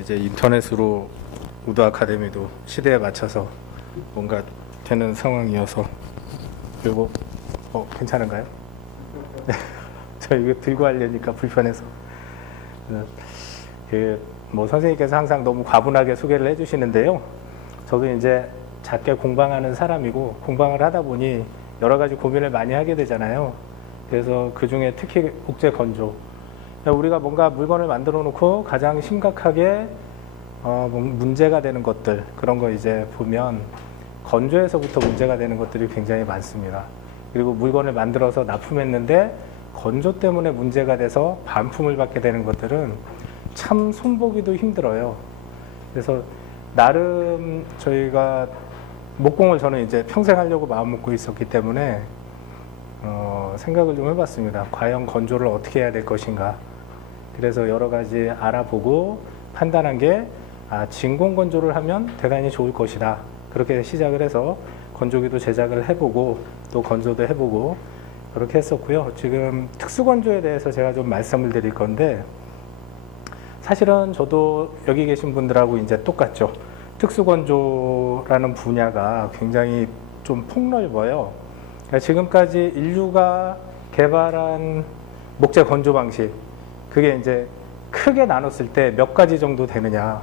이제 인터넷으로 우드 아카데미도 시대에 맞춰서 뭔가 되는 상황이어서. 그리고 괜찮은가요? 네. 저 이거 들고 하려니까 불편해서. 뭐 선생님께서 항상 너무 과분하게 소개를 해주시는데요. 저도 이제 작게 공방하는 사람이고, 공방을 하다 보니 여러 가지 고민을 많이 하게 되잖아요. 그래서 그 중에 특히 목재 건조. 우리가 뭔가 물건을 만들어 놓고 가장 심각하게 문제가 되는 것들, 그런 거 이제 보면 건조에서부터 문제가 되는 것들이 굉장히 많습니다. 그리고 물건을 만들어서 납품했는데 건조 때문에 문제가 돼서 반품을 받게 되는 것들은 참 손보기도 힘들어요. 그래서 나름 저희가 목공을 저는 이제 평생 하려고 마음 먹고 있었기 때문에 생각을 좀 해봤습니다. 과연 건조를 어떻게 해야 될 것인가. 그래서 여러 가지 알아보고 판단한 게 진공 건조를 하면 대단히 좋을 것이다. 그렇게 시작을 해서 건조기도 제작을 해보고 또 건조도 해보고 그렇게 했었고요. 지금 특수 건조에 대해서 제가 좀 말씀을 드릴 건데, 사실은 저도 여기 계신 분들하고 이제 똑같죠. 특수 건조라는 분야가 굉장히 좀 폭넓어요. 그러니까 지금까지 인류가 개발한 목재 건조 방식, 그게 이제 크게 나눴을 때 몇 가지 정도 되느냐,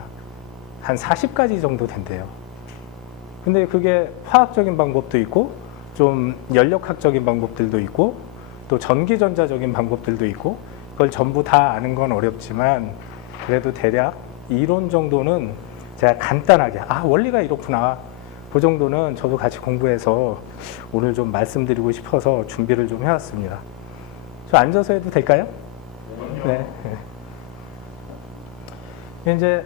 한 40가지 정도 된대요. 근데 그게 화학적인 방법도 있고 좀 연력학적인 방법들도 있고 또 전기전자적인 방법들도 있고, 그걸 전부 다 아는 건 어렵지만 그래도 대략 이론 정도는 제가 간단하게 원리가 이렇구나, 그 정도는 저도 같이 공부해서 오늘 좀 말씀드리고 싶어서 준비를 좀 해왔습니다. 저 앉아서 해도 될까요? 네. 이제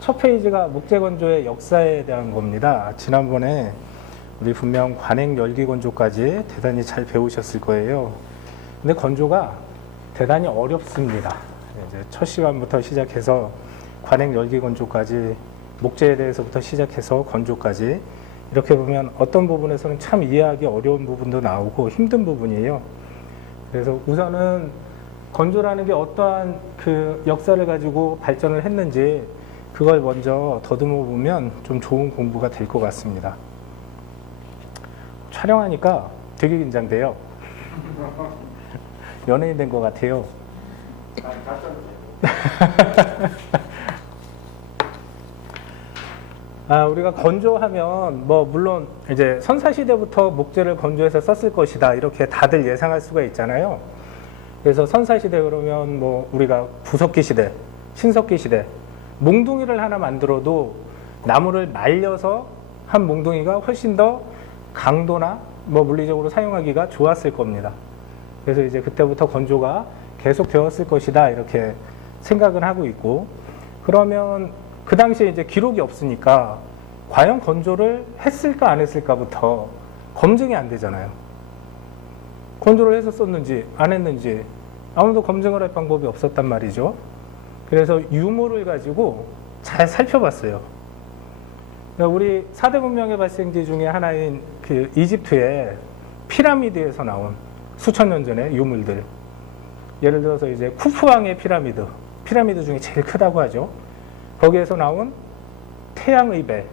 첫 페이지가 목재 건조의 역사에 대한 겁니다. 지난번에 우리 분명 관행 열기 건조까지 대단히 잘 배우셨을 거예요. 근데 건조가 대단히 어렵습니다. 이제 첫 시간부터 시작해서 관행 열기 건조까지, 목재에 대해서부터 시작해서 건조까지, 이렇게 보면 어떤 부분에서는 참 이해하기 어려운 부분도 나오고 힘든 부분이에요. 그래서 우선은 건조라는 게 어떠한 그 역사를 가지고 발전을 했는지 그걸 먼저 더듬어 보면 좀 좋은 공부가 될 것 같습니다. 촬영하니까 되게 긴장돼요. 연예인 된 것 같아요. 우리가 건조하면 물론 이제 선사시대부터 목재를 건조해서 썼을 것이다, 이렇게 다들 예상할 수가 있잖아요. 그래서 선사시대 그러면 우리가 구석기 시대, 신석기 시대, 몽둥이를 하나 만들어도 나무를 말려서 한 몽둥이가 훨씬 더 강도나 물리적으로 사용하기가 좋았을 겁니다. 그래서 이제 그때부터 건조가 계속 되었을 것이다, 이렇게 생각을 하고 있고, 그러면 그 당시에 이제 기록이 없으니까 과연 건조를 했을까 안 했을까부터 검증이 안 되잖아요. 건조를 해서 썼는지 안 했는지 아무도 검증을 할 방법이 없었단 말이죠. 그래서 유물을 가지고 잘 살펴봤어요. 우리 4대 문명의 발생지 중에 하나인 그 이집트의 피라미드에서 나온 수천 년 전의 유물들, 예를 들어서 이제 쿠프왕의 피라미드 중에 제일 크다고 하죠. 거기에서 나온 태양의 배,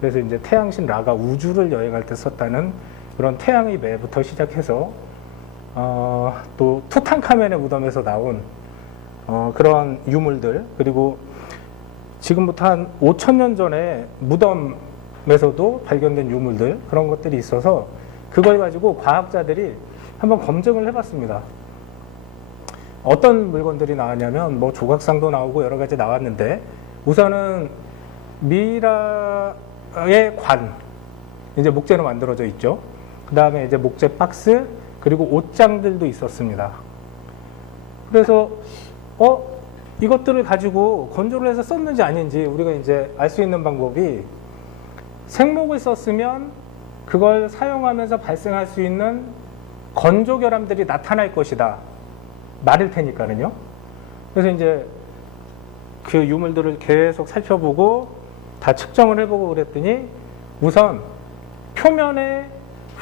그래서 이제 태양신 라가 우주를 여행할 때 썼다는 그런 태양의 배부터 시작해서 또 투탕카멘의 무덤에서 나온 그런 유물들, 그리고 지금부터 한 5,000년 전에 무덤에서도 발견된 유물들, 그런 것들이 있어서 그걸 가지고 과학자들이 한번 검증을 해봤습니다. 어떤 물건들이 나왔냐면 조각상도 나오고 여러 가지 나왔는데, 우선은 미이라의 관, 이제 목재로 만들어져 있죠. 그 다음에 이제 목재 박스, 그리고 옷장들도 있었습니다. 그래서 이것들을 가지고 건조를 해서 썼는지 아닌지 우리가 이제 알 수 있는 방법이, 생목을 썼으면 그걸 사용하면서 발생할 수 있는 건조 결함들이 나타날 것이다, 말일 테니까는요. 그래서 이제 그 유물들을 계속 살펴보고 다 측정을 해보고 그랬더니 우선 표면에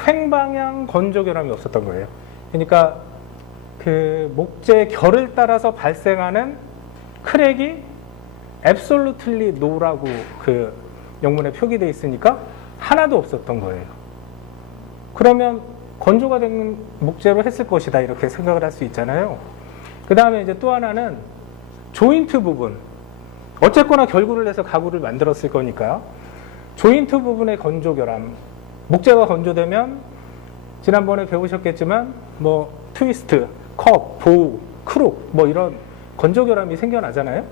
횡방향 건조 결함이 없었던 거예요. 그러니까 그 목재 결을 따라서 발생하는 크랙이 absolutely no라고 그 영문에 표기되어 있으니까 하나도 없었던 거예요. 그러면 건조가 된 목재로 했을 것이다 이렇게 생각을 할 수 있잖아요. 그 다음에 이제 또 하나는 조인트 부분. 어쨌거나 결구를 해서 가구를 만들었을 거니까 조인트 부분의 건조 결함. 목재가 건조되면 지난번에 배우셨겠지만 뭐 트위스트, 컵, 보우, 크룩 뭐 이런 건조 결함이 생겨나잖아요.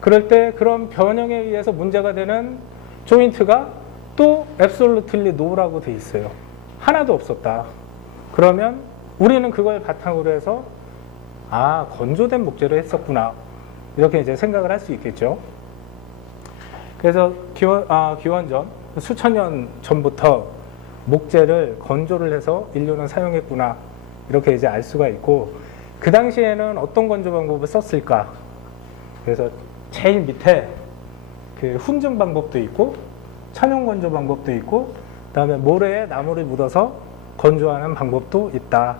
그럴 때 그런 변형에 의해서 문제가 되는 조인트가 또 absolutely no라고 돼 있어요. 하나도 없었다. 그러면 우리는 그걸 바탕으로 해서 아, 건조된 목재로 했었구나. 이렇게 이제 생각을 할 수 있겠죠. 그래서 기원전 수천 년 전부터 목재를 건조를 해서 인류는 사용했구나. 이렇게 이제 알 수가 있고, 그 당시에는 어떤 건조 방법을 썼을까? 그래서 제일 밑에 그 훈증 방법도 있고, 천연 건조 방법도 있고, 그 다음에 모래에 나무를 묻어서 건조하는 방법도 있다.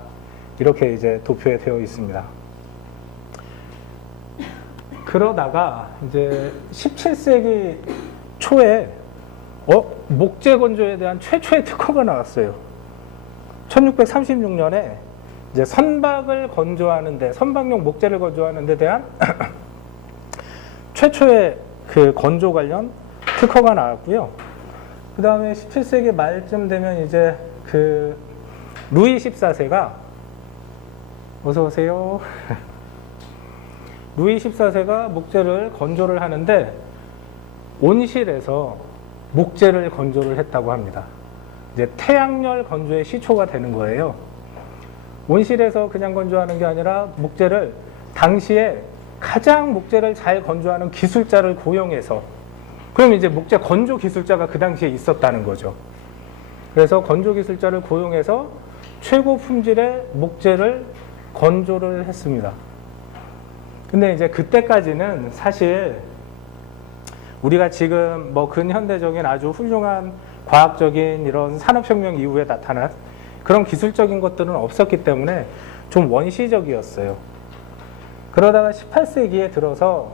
이렇게 이제 도표에 되어 있습니다. 그러다가 이제 17세기 초에 목재 건조에 대한 최초의 특허가 나왔어요. 1636년에 이제 선박을 건조하는데, 선박용 목재를 건조하는 데 대한 최초의 그 건조 관련 특허가 나왔고요. 그 다음에 17세기 말쯤 되면 이제 그 루이 14세가 어서 오세요. 루이 14세가 목재를 건조를 하는데 온실에서 목재를 건조를 했다고 합니다. 이제 태양열 건조의 시초가 되는 거예요. 온실에서 그냥 건조하는 게 아니라 목재를 당시에 가장 목재를 잘 건조하는 기술자를 고용해서, 그럼 이제 목재 건조 기술자가 그 당시에 있었다는 거죠. 그래서 건조 기술자를 고용해서 최고 품질의 목재를 건조를 했습니다. 근데 이제 그때까지는 사실 우리가 지금 뭐 근현대적인 아주 훌륭한 과학적인 이런 산업혁명 이후에 나타난 그런 기술적인 것들은 없었기 때문에 좀 원시적이었어요. 그러다가 18세기에 들어서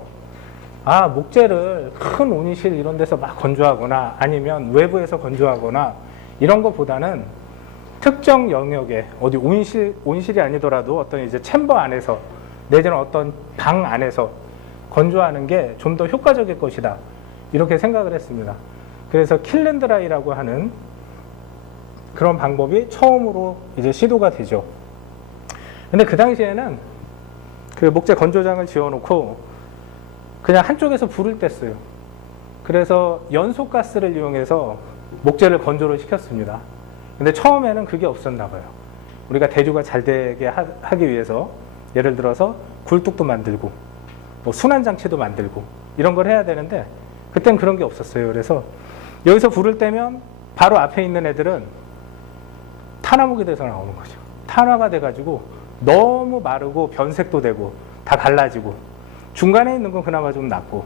목재를 큰 온실 이런 데서 막 건조하거나 아니면 외부에서 건조하거나 이런 것보다는 특정 영역에 어디 온실이 아니더라도 어떤 이제 챔버 안에서 내지는 어떤 방 안에서 건조하는 게 좀 더 효과적일 것이다. 이렇게 생각을 했습니다. 그래서 킬앤드라이라고 하는 그런 방법이 처음으로 이제 시도가 되죠. 근데 그 당시에는 그 목재 건조장을 지어놓고 그냥 한쪽에서 불을 뗐어요. 그래서 연소가스를 이용해서 목재를 건조를 시켰습니다. 근데 처음에는 그게 없었나 봐요. 우리가 대류가 잘 되게 하기 위해서 예를 들어서 굴뚝도 만들고 뭐 순환장치도 만들고 이런 걸 해야 되는데 그땐 그런 게 없었어요. 그래서 여기서 불을 떼면 바로 앞에 있는 애들은 탄화목이 돼서 나오는 거죠. 탄화가 돼가지고 너무 마르고 변색도 되고 다 갈라지고, 중간에 있는 건 그나마 좀 낫고,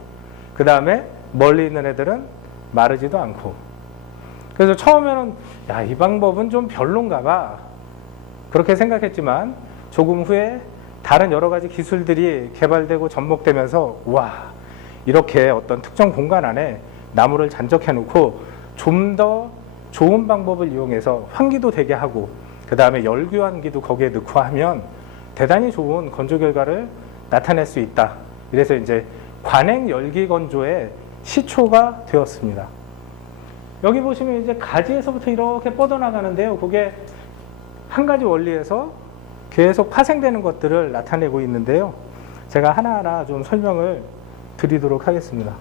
그 다음에 멀리 있는 애들은 마르지도 않고. 그래서 처음에는 이 방법은 좀 별론가 봐 그렇게 생각했지만 조금 후에 다른 여러 가지 기술들이 개발되고 접목되면서 이렇게 어떤 특정 공간 안에 나무를 잔적해 놓고 좀 더 좋은 방법을 이용해서 환기도 되게 하고 그 다음에 열교환기도 거기에 넣고 하면 대단히 좋은 건조 결과를 나타낼 수 있다. 이래서 이제 관행 열기 건조의 시초가 되었습니다. 여기 보시면 이제 가지에서부터 이렇게 뻗어나가는데요. 그게 한 가지 원리에서 계속 파생되는 것들을 나타내고 있는데요. 제가 하나하나 좀 설명을 드리도록 하겠습니다.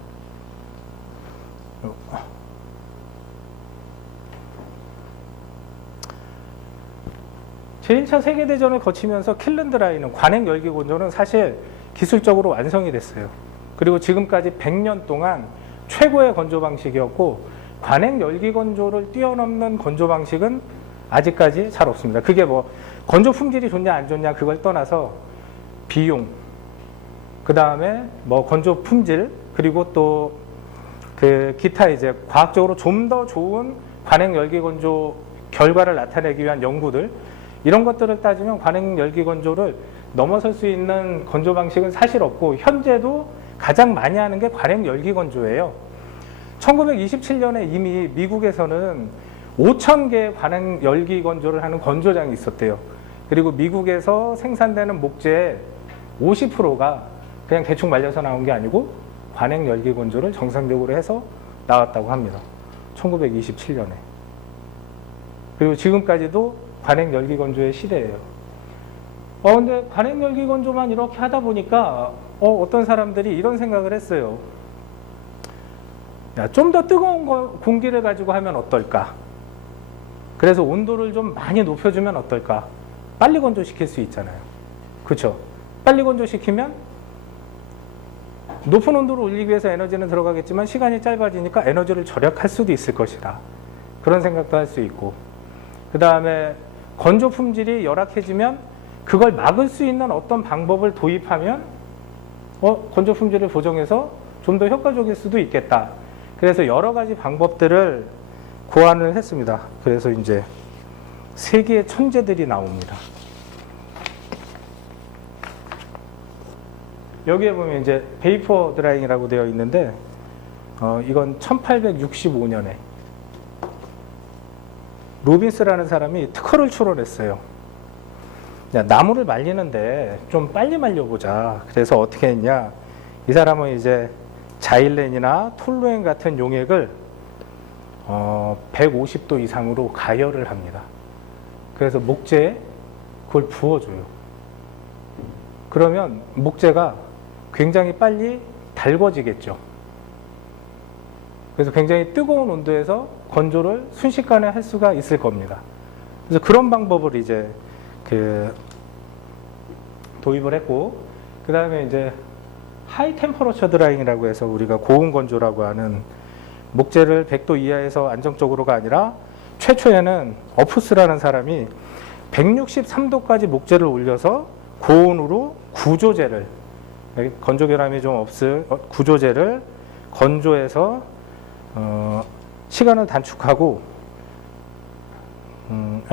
제1차 세계대전을 거치면서 킬앤드라이는 관행 열기 건조는 사실 기술적으로 완성이 됐어요. 그리고 지금까지 100년 동안 최고의 건조 방식이었고 관행 열기 건조를 뛰어넘는 건조 방식은 아직까지 잘 없습니다. 그게 뭐 건조 품질이 좋냐 안 좋냐 그걸 떠나서 비용, 그 다음에 뭐 건조 품질, 그리고 또 그 기타 이제 과학적으로 좀 더 좋은 관행 열기 건조 결과를 나타내기 위한 연구들, 이런 것들을 따지면 관행 열기 건조를 넘어설 수 있는 건조 방식은 사실 없고 현재도 가장 많이 하는 게 관행 열기 건조예요. 1927년에 이미 미국에서는 5,000개의 관행 열기 건조를 하는 건조장이 있었대요. 그리고 미국에서 생산되는 목재의 50%가 그냥 대충 말려서 나온 게 아니고 관행 열기 건조를 정상적으로 해서 나왔다고 합니다. 1927년에. 그리고 지금까지도 관행 열기 건조의 시대예요. 근데 관행 열기 건조만 이렇게 하다 보니까 어떤 사람들이 이런 생각을 했어요. 좀 더 뜨거운 공기를 가지고 하면 어떨까? 그래서 온도를 좀 많이 높여주면 어떨까? 빨리 건조시킬 수 있잖아요. 그렇죠? 빨리 건조시키면 높은 온도를 올리기 위해서 에너지는 들어가겠지만 시간이 짧아지니까 에너지를 절약할 수도 있을 것이다. 그런 생각도 할 수 있고, 그 다음에 건조 품질이 열악해지면 그걸 막을 수 있는 어떤 방법을 도입하면 건조 품질을 보정해서 좀 더 효과적일 수도 있겠다. 그래서 여러 가지 방법들을 고안을 했습니다. 그래서 이제 세계의 천재들이 나옵니다. 여기에 보면 이제 베이퍼 드라잉이라고 되어 있는데 이건 1865년에 로빈스라는 사람이 특허를 출원했어요. 나무를 말리는데 좀 빨리 말려보자. 그래서 어떻게 했냐? 이 사람은 이제 자일렌이나 톨루엔 같은 용액을 150도 이상으로 가열을 합니다. 그래서 목재에 그걸 부어줘요. 그러면 목재가 굉장히 빨리 달궈지겠죠. 그래서 굉장히 뜨거운 온도에서 건조를 순식간에 할 수가 있을 겁니다. 그래서 그런 방법을 이제 도입을 했고, 그 다음에 이제 하이 템퍼러처 드라잉이라고 해서 우리가 고온 건조라고 하는 목재를 100도 이하에서 안정적으로가 아니라 최초에는 어푸스라는 사람이 163도까지 목재를 올려서 고온으로 구조재를, 건조 결함이 좀 없을 구조재를 건조해서 시간을 단축하고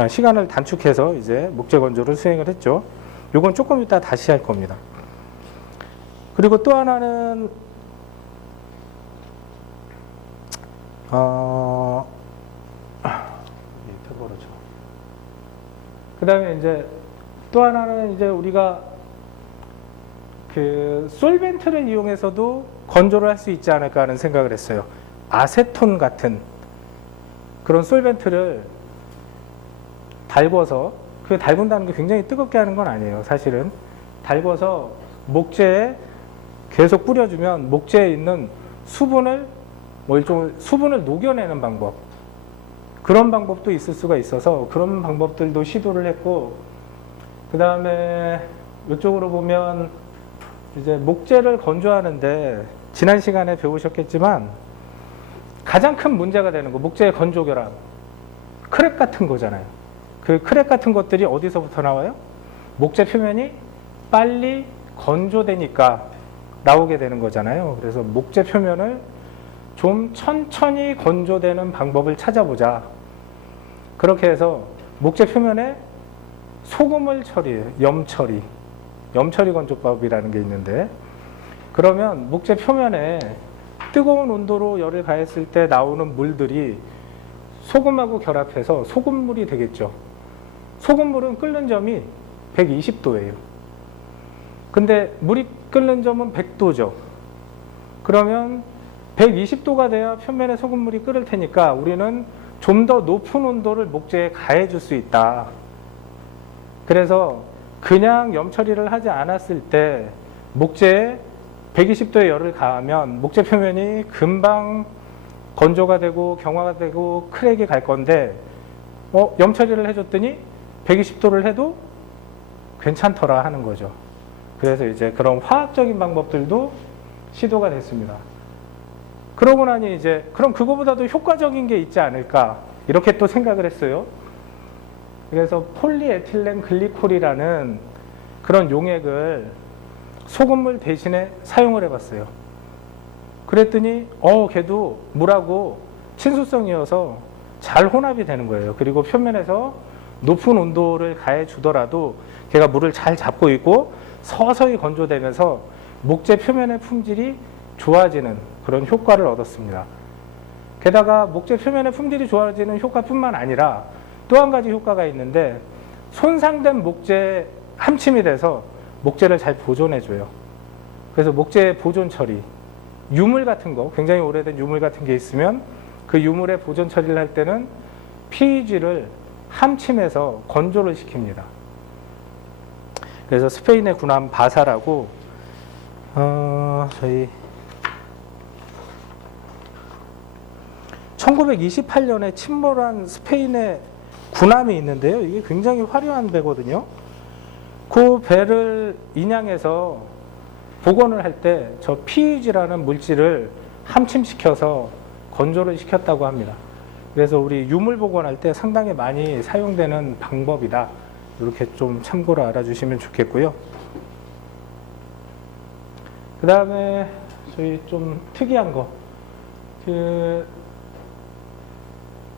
시간을 단축해서 이제 목재 건조를 수행을 했죠. 요건 조금 이따 다시 할 겁니다. 그리고 또 하나는 그 다음에 이제 또 하나는 이제 우리가 솔벤트를 이용해서도 건조를 할 수 있지 않을까 하는 생각을 했어요. 아세톤 같은 그런 솔벤트를 달궈서, 달군다는 게 굉장히 뜨겁게 하는 건 아니에요. 사실은 달궈서 목재에 계속 뿌려주면 목재에 있는 수분을 수분을 녹여내는 방법, 그런 방법도 있을 수가 있어서 그런 방법들도 시도를 했고, 그 다음에 이쪽으로 보면 이제 목재를 건조하는데 지난 시간에 배우셨겠지만 가장 큰 문제가 되는 거, 목재의 건조 결함, 크랙 같은 거잖아요. 그 크랙 같은 것들이 어디서부터 나와요? 목재 표면이 빨리 건조되니까 나오게 되는 거잖아요. 그래서 목재 표면을 좀 천천히 건조되는 방법을 찾아보자. 그렇게 해서 목재 표면에 소금을 처리해요. 염처리 건조법이라는 게 있는데, 그러면 목재 표면에 뜨거운 온도로 열을 가했을 때 나오는 물들이 소금하고 결합해서 소금물이 되겠죠. 소금물은 끓는 점이 120도예요. 근데 물이 끓는 점은 100도죠. 그러면 120도가 돼야 표면에 소금물이 끓을 테니까 우리는 좀 더 높은 온도를 목재에 가해 줄 수 있다. 그래서 그냥 염처리를 하지 않았을 때 목재에 120도의 열을 가하면 목재 표면이 금방 건조가 되고 경화가 되고 크랙이 갈 건데 염처리를 해줬더니 120도를 해도 괜찮더라 하는 거죠. 그래서 이제 그런 화학적인 방법들도 시도가 됐습니다. 그러고 나니 이제 그럼 그거보다도 효과적인 게 있지 않을까 이렇게 또 생각을 했어요. 그래서 폴리에틸렌 글리콜이라는 그런 용액을 소금물 대신에 사용을 해봤어요. 그랬더니 걔도 물하고 친수성이어서 잘 혼합이 되는 거예요. 그리고 표면에서 높은 온도를 가해 주더라도 걔가 물을 잘 잡고 있고 서서히 건조되면서 목재 표면의 품질이 좋아지는 그런 효과를 얻었습니다. 게다가 목재 표면의 품질이 좋아지는 효과뿐만 아니라 또 한 가지 효과가 있는데, 손상된 목재 함침이 돼서 목재를 잘 보존해줘요. 그래서 목재 보존 처리, 유물 같은 거, 굉장히 오래된 유물 같은 게 있으면 그 유물의 보존 처리를 할 때는 PEG를 함침해서 건조를 시킵니다. 그래서 스페인의 군함 바사라고 저희 1928년에 침몰한 스페인의 군함이 있는데요. 이게 굉장히 화려한 배거든요. 그 배를 인양해서 복원을 할 때 저 PEG라는 물질을 함침시켜서 건조를 시켰다고 합니다. 그래서 우리 유물 복원할 때 상당히 많이 사용되는 방법이다. 이렇게 좀 참고로 알아주시면 좋겠고요. 그 다음에 저희 좀 특이한 거,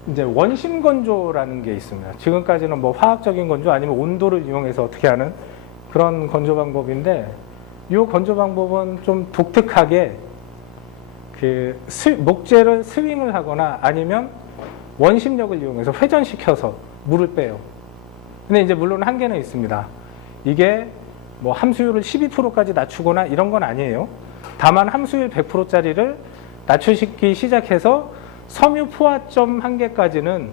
이제 원심 건조라는 게 있습니다. 지금까지는 뭐 화학적인 건조 아니면 온도를 이용해서 어떻게 하는 그런 건조 방법인데, 이 건조 방법은 좀 독특하게 목재를 스윙을 하거나 아니면 원심력을 이용해서 회전시켜서 물을 빼요. 근데 이제 물론 한계는 있습니다. 이게 뭐 함수율을 12%까지 낮추거나 이런 건 아니에요. 다만 함수율 100%짜리를 낮추기 시작해서 섬유 포화점 한계까지는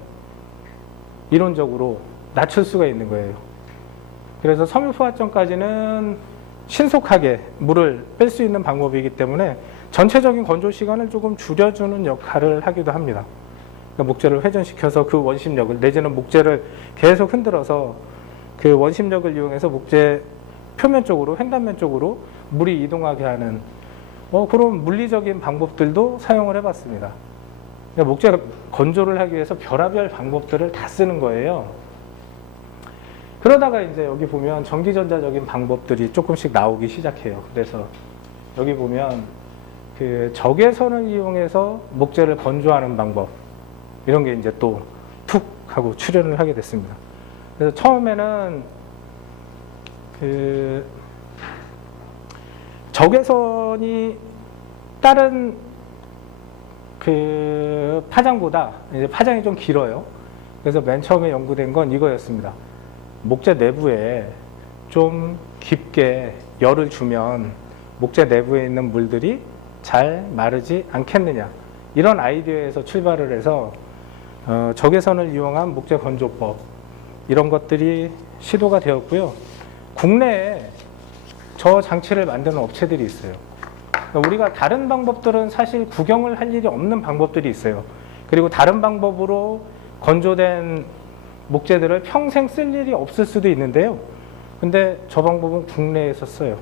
이론적으로 낮출 수가 있는 거예요. 그래서 섬유 포화점까지는 신속하게 물을 뺄 수 있는 방법이기 때문에 전체적인 건조 시간을 조금 줄여주는 역할을 하기도 합니다. 그러니까 목재를 회전시켜서 그 원심력을, 내지는 목재를 계속 흔들어서 그 원심력을 이용해서 목재 표면 쪽으로, 횡단면 쪽으로 물이 이동하게 하는 그런 물리적인 방법들도 사용을 해봤습니다. 그러니까 목재 건조를 하기 위해서 별의별 방법들을 다 쓰는 거예요. 그러다가 이제 여기 보면 전기전자적인 방법들이 조금씩 나오기 시작해요. 그래서 여기 보면 그 적외선을 이용해서 목재를 건조하는 방법, 이런 게 이제 또 툭 하고 출현을 하게 됐습니다. 그래서 처음에는 그 적외선이 다른 그 파장보다 이제 파장이 좀 길어요. 그래서 맨 처음에 연구된 건 이거였습니다. 목재 내부에 좀 깊게 열을 주면 목재 내부에 있는 물들이 잘 마르지 않겠느냐, 이런 아이디어에서 출발을 해서 적외선을 이용한 목재 건조법, 이런 것들이 시도가 되었고요. 국내에 저 장치를 만드는 업체들이 있어요. 우리가 다른 방법들은 사실 구경을 할 일이 없는 방법들이 있어요. 그리고 다른 방법으로 건조된 목재들을 평생 쓸 일이 없을 수도 있는데요. 근데 저 방법은 국내에서 써요.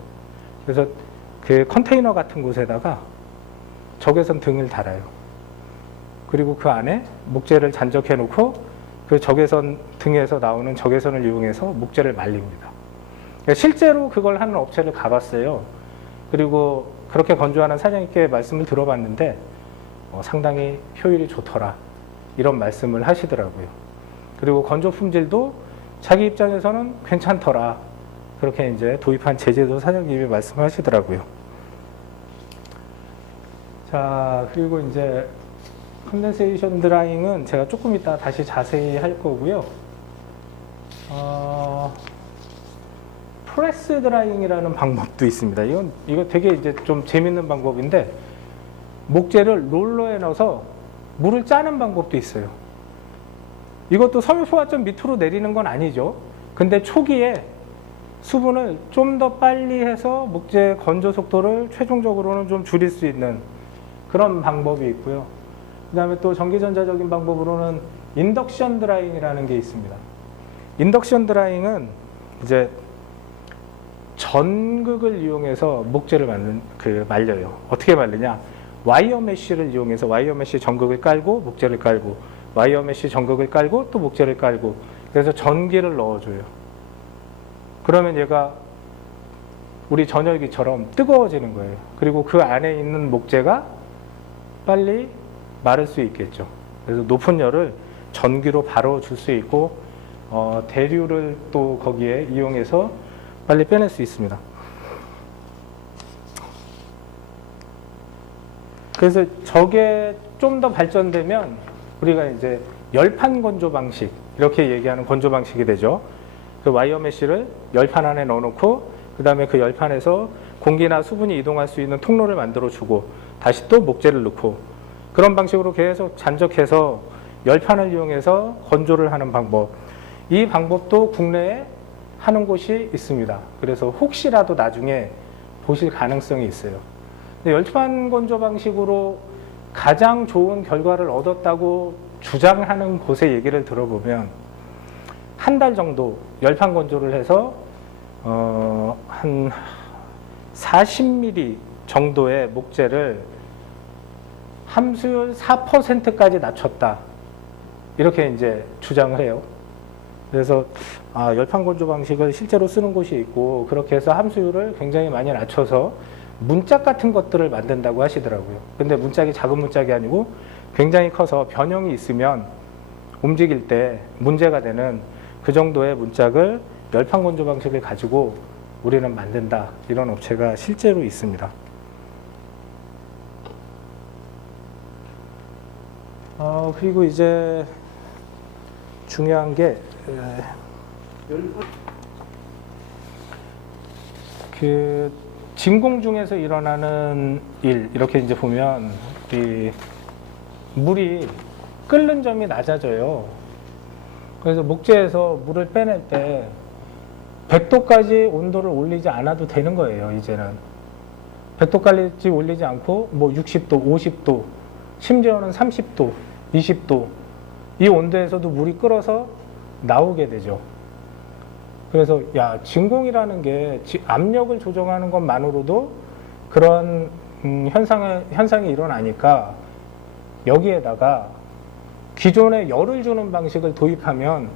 그래서 그 컨테이너 같은 곳에다가 적외선 등을 달아요. 그리고 그 안에 목재를 잔적해 놓고 그 적외선 등에서 나오는 적외선을 이용해서 목재를 말립니다. 실제로 그걸 하는 업체를 가봤어요. 그리고 그렇게 건조하는 사장님께 말씀을 들어봤는데 상당히 효율이 좋더라, 이런 말씀을 하시더라고요. 그리고 건조 품질도 자기 입장에서는 괜찮더라, 그렇게 이제 도입한 제재도 사장님이 말씀하시더라고요. 자, 그리고 이제 컨덴세이션 드라잉은 제가 조금 이따 다시 자세히 할 거고요. 프레스 드라잉이라는 방법도 있습니다. 이거 되게 이제 좀 재밌는 방법인데, 목재를 롤러에 넣어서 물을 짜는 방법도 있어요. 이것도 섬유 포화점 밑으로 내리는 건 아니죠. 근데 초기에 수분을 좀 더 빨리 해서 목재 건조 속도를 최종적으로는 좀 줄일 수 있는 그런 방법이 있고요. 그 다음에 또 전기전자적인 방법으로는 인덕션 드라잉이라는 게 있습니다. 인덕션 드라잉은 이제 전극을 이용해서 목재를 말려요. 어떻게 말리냐? 와이어 메쉬를 이용해서 와이어 메쉬 전극을 깔고 목재를 깔고, 와이어 메쉬 전극을 깔고 또 목재를 깔고, 그래서 전기를 넣어줘요. 그러면 얘가 우리 전열기처럼 뜨거워지는 거예요. 그리고 그 안에 있는 목재가 빨리 마를 수 있겠죠. 그래서 높은 열을 전기로 바로 줄 수 있고, 대류를 또 거기에 이용해서 빨리 빼낼 수 있습니다. 그래서 저게 좀 더 발전되면 우리가 이제 열판 건조 방식 이렇게 얘기하는 건조 방식이 되죠. 그 와이어 메쉬를 열판 안에 넣어놓고 그 다음에 그 열판에서 공기나 수분이 이동할 수 있는 통로를 만들어 주고 다시 또 목재를 넣고 그런 방식으로 계속 잔적해서 열판을 이용해서 건조를 하는 방법. 이 방법도 국내에 하는 곳이 있습니다. 그래서 혹시라도 나중에 보실 가능성이 있어요. 열판 건조 방식으로 가장 좋은 결과를 얻었다고 주장하는 곳의 얘기를 들어보면 한 달 정도 열판 건조를 해서 한 40mm 정도의 목재를 함수율 4%까지 낮췄다. 이렇게 이제 주장을 해요. 그래서 열판 건조 방식을 실제로 쓰는 곳이 있고 그렇게 해서 함수율을 굉장히 많이 낮춰서 문짝 같은 것들을 만든다고 하시더라고요. 근데 문짝이 작은 문짝이 아니고 굉장히 커서 변형이 있으면 움직일 때 문제가 되는 그 정도의 문짝을 열판 건조 방식을 가지고 우리는 만든다. 이런 업체가 실제로 있습니다. 그리고 이제 중요한 게 그 진공 중에서 일어나는 일 이렇게 이제 보면 이 물이 끓는 점이 낮아져요. 그래서 목재에서 물을 빼낼 때 100도까지 온도를 올리지 않아도 되는 거예요. 이제는 100도까지 올리지 않고 뭐 60도, 50도, 심지어는 30도, 20도 이 온도에서도 물이 끓어서 나오게 되죠. 그래서 진공이라는 게 압력을 조정하는 것만으로도 그런 현상이 일어나니까 여기에다가 기존에 열을 주는 방식을 도입하면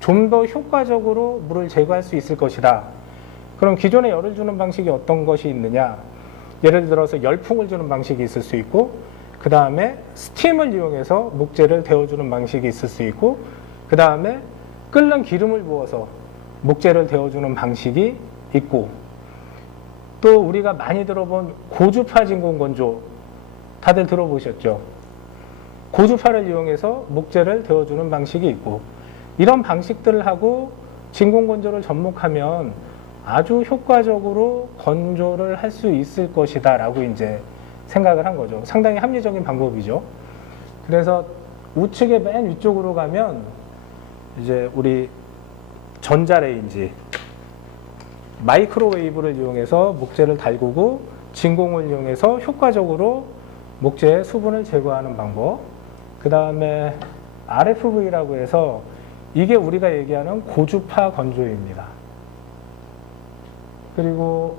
좀 더 효과적으로 물을 제거할 수 있을 것이다. 그럼 기존에 열을 주는 방식이 어떤 것이 있느냐? 예를 들어서 열풍을 주는 방식이 있을 수 있고 그 다음에 스팀을 이용해서 목재를 데워주는 방식이 있을 수 있고 그 다음에 끓는 기름을 부어서 목재를 데워주는 방식이 있고 또 우리가 많이 들어본 고주파 진공 건조 다들 들어보셨죠? 고주파를 이용해서 목재를 데워주는 방식이 있고 이런 방식들을 하고 진공 건조를 접목하면 아주 효과적으로 건조를 할 수 있을 것이다 라고 이제 생각을 한 거죠. 상당히 합리적인 방법이죠. 그래서 우측에 맨 위쪽으로 가면 이제 우리 전자레인지 마이크로웨이브를 이용해서 목재를 달구고 진공을 이용해서 효과적으로 목재의 수분을 제거하는 방법. 그 다음에 RFV라고 해서 이게 우리가 얘기하는 고주파 건조입니다. 그리고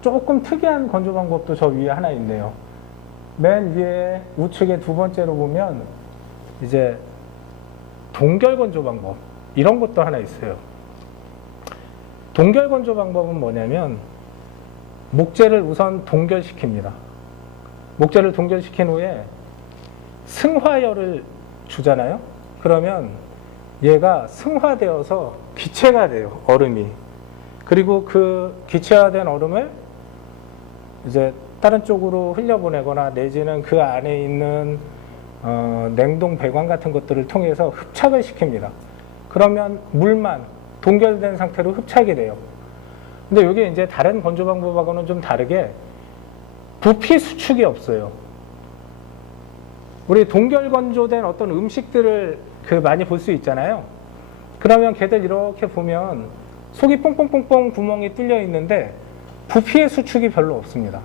조금 특이한 건조 방법도 저 위에 하나 있네요. 맨 위에 우측에 두 번째로 보면 이제 동결 건조 방법 이런 것도 하나 있어요. 동결 건조 방법은 뭐냐면 목재를 우선 동결시킵니다. 목재를 동결시킨 후에 승화열을 주잖아요. 그러면 얘가 승화되어서 기체가 돼요. 얼음이. 그리고 그 기체화된 얼음을 이제 다른 쪽으로 흘려보내거나 내지는 그 안에 있는 냉동 배관 같은 것들을 통해서 흡착을 시킵니다. 그러면 물만 동결된 상태로 흡착이 돼요. 근데 이게 이제 다른 건조 방법하고는 좀 다르게 부피 수축이 없어요. 우리 동결 건조된 어떤 음식들을 많이 볼 수 있잖아요. 그러면 걔들 이렇게 보면 속이 뽕뽕뽕뽕 구멍이 뚫려 있는데 부피의 수축이 별로 없습니다.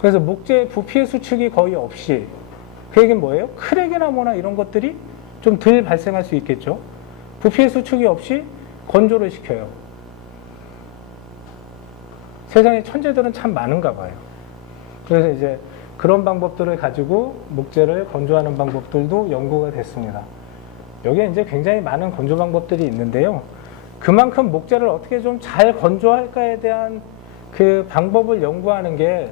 그래서 목재의 부피의 수축이 거의 없이 그 얘기는 뭐예요? 크랙이나 뭐나 이런 것들이 좀 덜 발생할 수 있겠죠. 부피의 수축이 없이 건조를 시켜요. 세상에 천재들은 참 많은가 봐요. 그래서 이제 그런 방법들을 가지고 목재를 건조하는 방법들도 연구가 됐습니다. 여기에 이제 굉장히 많은 건조 방법들이 있는데요. 그만큼 목재를 어떻게 좀 잘 건조할까에 대한 그 방법을 연구하는 게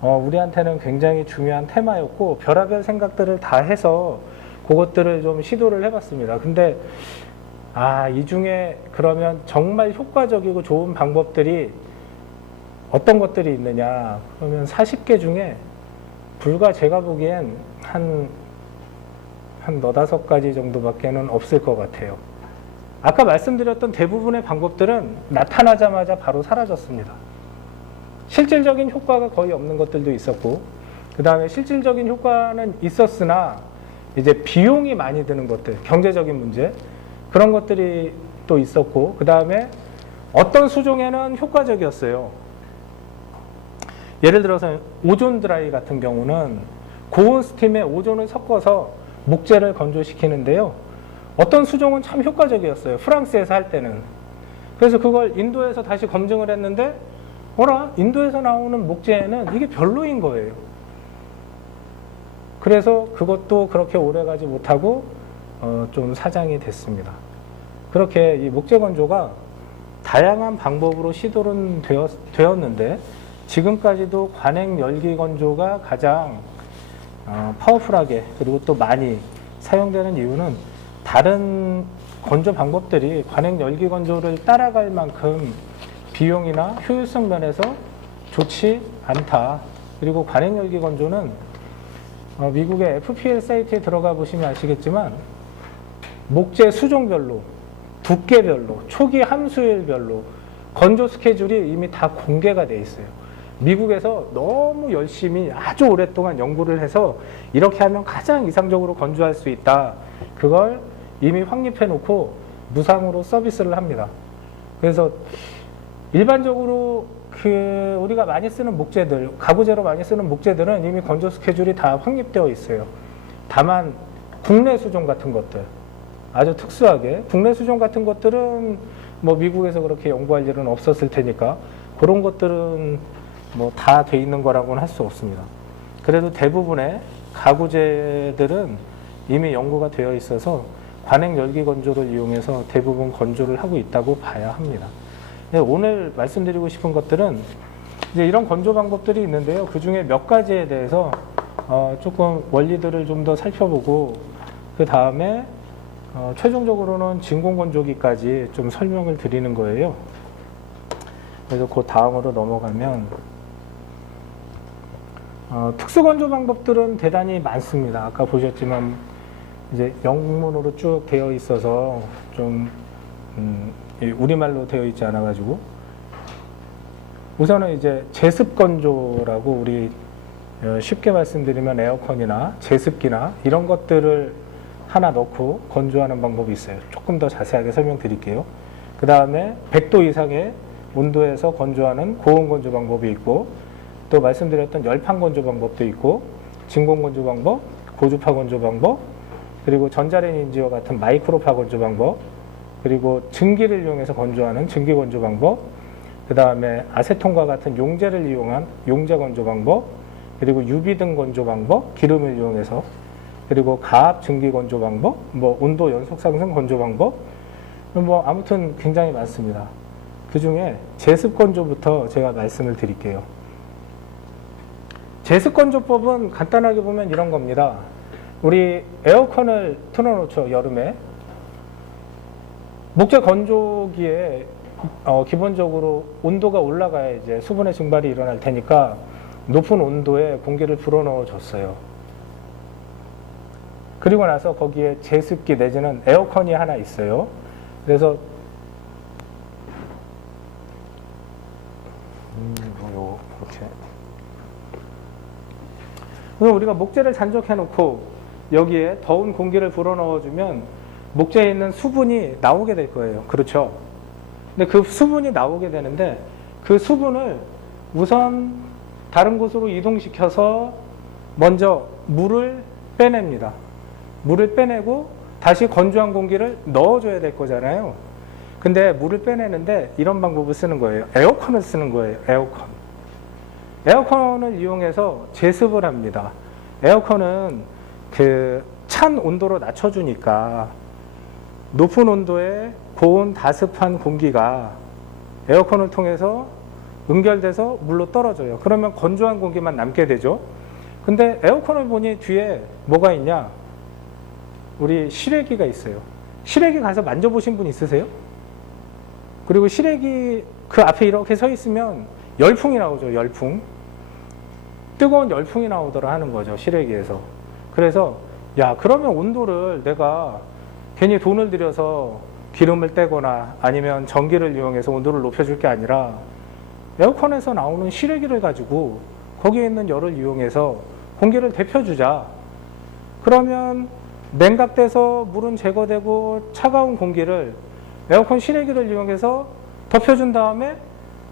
우리한테는 굉장히 중요한 테마였고 별의별 생각들을 다 해서 그것들을 좀 시도를 해봤습니다. 근데 이 중에 그러면 정말 효과적이고 좋은 방법들이 어떤 것들이 있느냐 그러면 40개 중에 불과 제가 보기엔 한 너다섯 가지 정도밖에는 없을 것 같아요. 아까 말씀드렸던 대부분의 방법들은 나타나자마자 바로 사라졌습니다. 실질적인 효과가 거의 없는 것들도 있었고, 그 다음에 실질적인 효과는 있었으나 이제 비용이 많이 드는 것들, 경제적인 문제, 그런 것들이 또 있었고, 그 다음에 어떤 수종에는 효과적이었어요. 예를 들어서 오존 드라이 같은 경우는 고온 스팀에 오존을 섞어서 목재를 건조시키는데요. 어떤 수종은 참 효과적이었어요. 프랑스에서 할 때는. 그래서 그걸 인도에서 다시 검증을 했는데 어라? 인도에서 나오는 목재는 이게 별로인 거예요. 그래서 그것도 그렇게 오래 가지 못하고 좀 사장이 됐습니다. 그렇게 이 목재 건조가 다양한 방법으로 시도는 되었는데 지금까지도 관행 열기 건조가 가장 파워풀하게 그리고 또 많이 사용되는 이유는 다른 건조 방법들이 관행 열기 건조를 따라갈 만큼 비용이나 효율성 면에서 좋지 않다. 그리고 관행 열기 건조는 미국의 FPL 사이트에 들어가 보시면 아시겠지만 목재 수종별로, 두께별로, 초기 함수율별로 건조 스케줄이 이미 다 공개가 돼 있어요. 미국에서 너무 열심히 아주 오랫동안 연구를 해서 이렇게 하면 가장 이상적으로 건조할 수 있다. 그걸 이미 확립해 놓고 무상으로 서비스를 합니다. 그래서 일반적으로 우리가 많이 쓰는 목재들, 가구재로 많이 쓰는 목재들은 이미 건조 스케줄이 다 확립되어 있어요. 다만 국내 수종 같은 것들, 아주 특수하게 국내 수종 같은 것들은 뭐 미국에서 그렇게 연구할 일은 없었을 테니까 그런 것들은 뭐 다 돼 있는 거라고는 할 수 없습니다. 그래도 대부분의 가구재들은 이미 연구가 되어 있어서 관행 열기 건조를 이용해서 대부분 건조를 하고 있다고 봐야 합니다. 오늘 말씀드리고 싶은 것들은 이제 이런 건조 방법들이 있는데요. 그 중에 몇 가지에 대해서 조금 원리들을 좀 더 살펴보고 그 다음에 최종적으로는 진공 건조기까지 좀 설명을 드리는 거예요. 그래서 그 다음으로 넘어가면 특수 건조 방법들은 대단히 많습니다. 아까 보셨지만 이제 영문으로 쭉 되어 있어서 좀 우리말로 되어 있지 않아 가지고 우선은 이제 제습 건조라고 우리 쉽게 말씀드리면 에어컨이나 제습기나 이런 것들을 하나 넣고 건조하는 방법이 있어요. 조금 더 자세하게 설명드릴게요. 그 다음에 100도 이상의 온도에서 건조하는 고온 건조 방법이 있고 또 말씀드렸던 열판 건조 방법도 있고 진공 건조 방법, 고주파 건조 방법, 그리고 전자레인지와 같은 마이크로파 건조 방법, 그리고 증기를 이용해서 건조하는 증기 건조 방법, 그 다음에 아세톤과 같은 용제를 이용한 용제 건조 방법, 그리고 유비등 건조 방법, 기름을 이용해서, 그리고 가압 증기 건조 방법, 뭐 온도 연속 상승 건조 방법, 뭐 아무튼 굉장히 많습니다. 그 중에 제습 건조부터 제가 말씀을 드릴게요. 제습 건조법은 간단하게 보면 이런 겁니다. 우리 에어컨을 틀어놓죠, 여름에. 목재 건조기에 기본적으로 온도가 올라가야 이제 수분의 증발이 일어날 테니까 높은 온도에 공기를 불어넣어 줬어요. 그리고 나서 거기에 제습기 내지는 에어컨이 하나 있어요. 그래서 이렇게. 그럼 우리가 목재를 잔적해 놓고 여기에 더운 공기를 불어넣어 주면 목재에 있는 수분이 나오게 될 거예요. 그렇죠? 근데 그 수분이 나오게 되는데 그 수분을 우선 다른 곳으로 이동시켜서 먼저 물을 빼냅니다. 물을 빼내고 다시 건조한 공기를 넣어줘야 될 거잖아요. 근데 물을 빼내는데 이런 방법을 쓰는 거예요. 에어컨을 쓰는 거예요. 에어컨. 에어컨을 이용해서 제습을 합니다. 에어컨은 그 찬 온도로 낮춰주니까 높은 온도에 고온 다습한 공기가 에어컨을 통해서 응결돼서 물로 떨어져요. 그러면 건조한 공기만 남게 되죠. 근데 에어컨을 보니 뒤에 뭐가 있냐? 우리 실외기가 있어요. 실외기 가서 만져보신 분 있으세요? 그리고 실외기 그 앞에 이렇게 서 있으면 열풍이 나오죠. 열풍. 뜨거운 열풍이 나오더라 하는 거죠. 실외기에서. 그래서 야, 그러면 온도를 내가 괜히 돈을 들여서 기름을 떼거나 아니면 전기를 이용해서 온도를 높여줄 게 아니라 에어컨에서 나오는 실외기를 가지고 거기에 있는 열을 이용해서 공기를 데펴주자. 그러면 냉각돼서 물은 제거되고 차가운 공기를 에어컨 실외기를 이용해서 덮여준 다음에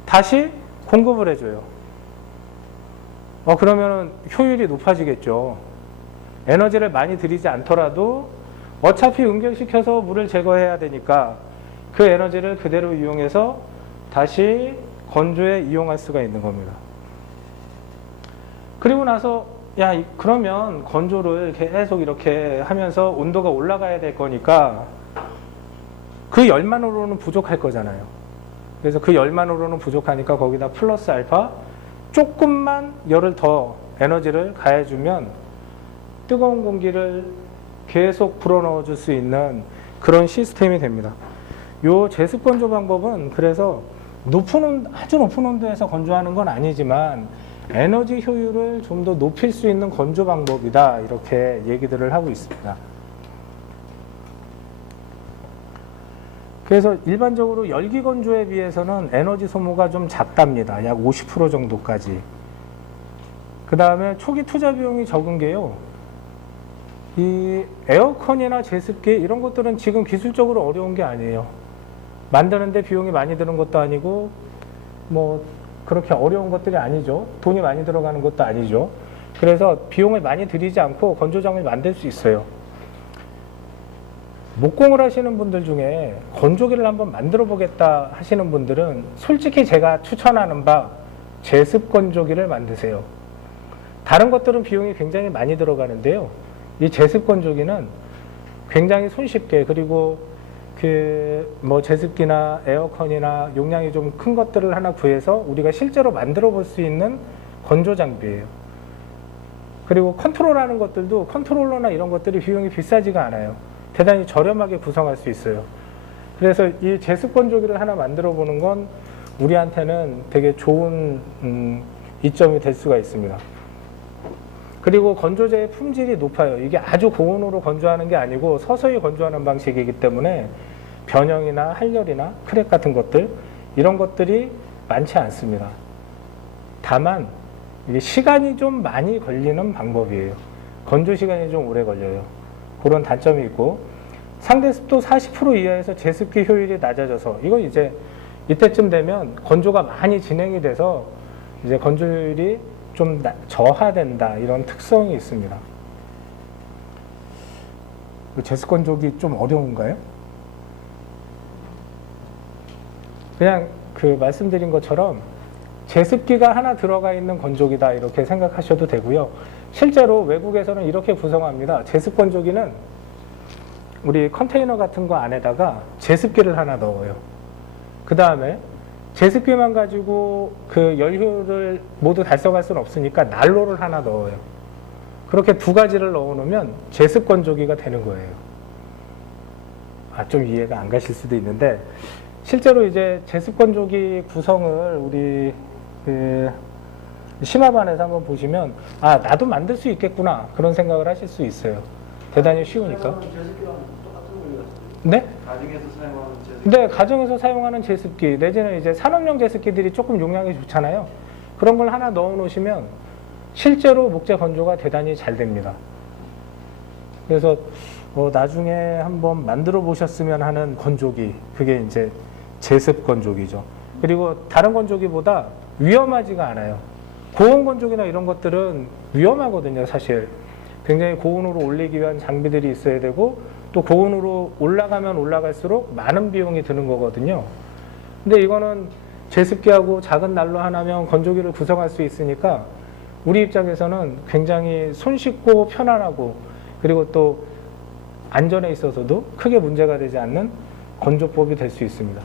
다시 공급을 해줘요. 그러면 효율이 높아지겠죠. 에너지를 많이 들이지 않더라도 어차피 응결시켜서 물을 제거해야 되니까 그 에너지를 그대로 이용해서 다시 건조에 이용할 수가 있는 겁니다. 그리고 나서 야, 그러면 건조를 계속 이렇게 하면서 온도가 올라가야 될 거니까 그 열만으로는 부족할 거잖아요. 그래서 그 열만으로는 부족하니까 거기다 플러스 알파 조금만 열을 더 에너지를 가해주면 뜨거운 공기를 계속 불어넣어 줄 수 있는 그런 시스템이 됩니다. 요 제습 건조 방법은 그래서 아주 높은 온도에서 건조하는 건 아니지만 에너지 효율을 좀 더 높일 수 있는 건조 방법이다, 이렇게 얘기들을 하고 있습니다. 그래서 일반적으로 열기 건조에 비해서는 에너지 소모가 좀 작답니다. 약 50% 정도까지. 그 다음에 초기 투자 비용이 적은 게요, 이 에어컨이나 제습기 이런 것들은 지금 기술적으로 어려운 게 아니에요. 만드는데 비용이 많이 드는 것도 아니고 뭐 그렇게 어려운 것들이 아니죠. 돈이 많이 들어가는 것도 아니죠. 그래서 비용을 많이 들이지 않고 건조장을 만들 수 있어요. 목공을 하시는 분들 중에 건조기를 한번 만들어 보겠다 하시는 분들은 솔직히 제가 추천하는 바 제습 건조기를 만드세요. 다른 것들은 비용이 굉장히 많이 들어가는데요, 이 제습 건조기는 굉장히 손쉽게, 그리고 뭐 제습기나 에어컨이나 용량이 좀 큰 것들을 하나 구해서 우리가 실제로 만들어 볼 수 있는 건조 장비예요. 그리고 컨트롤하는 것들도 컨트롤러나 이런 것들이 비용이 비싸지가 않아요. 대단히 저렴하게 구성할 수 있어요. 그래서 이 제습 건조기를 하나 만들어 보는 건 우리한테는 되게 좋은 이점이 될 수가 있습니다. 그리고 건조제의 품질이 높아요. 이게 아주 고온으로 건조하는 게 아니고 서서히 건조하는 방식이기 때문에 변형이나 할열이나 크랙 같은 것들, 이런 것들이 많지 않습니다. 다만 이게 시간이 좀 많이 걸리는 방법이에요. 건조 시간이 좀 오래 걸려요. 그런 단점이 있고, 상대 습도 40% 이하에서 제습기 효율이 낮아져서, 이건 이제 이때쯤 되면 건조가 많이 진행이 돼서 이제 건조 효율이 좀 저하된다, 이런 특성이 있습니다. 제습 건조기 좀 어려운가요? 그냥 말씀드린 것처럼 제습기가 하나 들어가 있는 건조기다, 이렇게 생각하셔도 되고요. 실제로 외국에서는 이렇게 구성합니다. 제습 건조기는 우리 컨테이너 같은 거 안에다가 제습기를 하나 넣어요. 그 다음에 제습기만 가지고 그 열효를 모두 달성할 수는 없으니까 난로를 하나 넣어요. 그렇게 두 가지를 넣어 놓으면 제습 건조기가 되는 거예요. 좀 이해가 안 가실 수도 있는데, 실제로 이제 제습 건조기 구성을 우리 심화반에서 한번 보시면 나도 만들 수 있겠구나, 그런 생각을 하실 수 있어요. 대단히 쉬우니까. 네? 가정에서 사용하는 제습기. 네, 가정에서 사용하는 제습기 내지는 이제 산업용 제습기들이 조금 용량이 좋잖아요. 그런 걸 하나 넣어 놓으시면 실제로 목재 건조가 대단히 잘 됩니다. 그래서 나중에 한번 만들어 보셨으면 하는 건조기, 그게 이제 제습 건조기죠. 그리고 다른 건조기보다 위험하지가 않아요. 고온 건조기나 이런 것들은 위험하거든요, 사실. 굉장히 고온으로 올리기 위한 장비들이 있어야 되고, 또 고온으로 올라가면 올라갈수록 많은 비용이 드는 거거든요. 근데 이거는 제습기하고 작은 난로 하나면 건조기를 구성할 수 있으니까 우리 입장에서는 굉장히 손쉽고 편안하고, 그리고 또 안전에 있어서도 크게 문제가 되지 않는 건조법이 될 수 있습니다.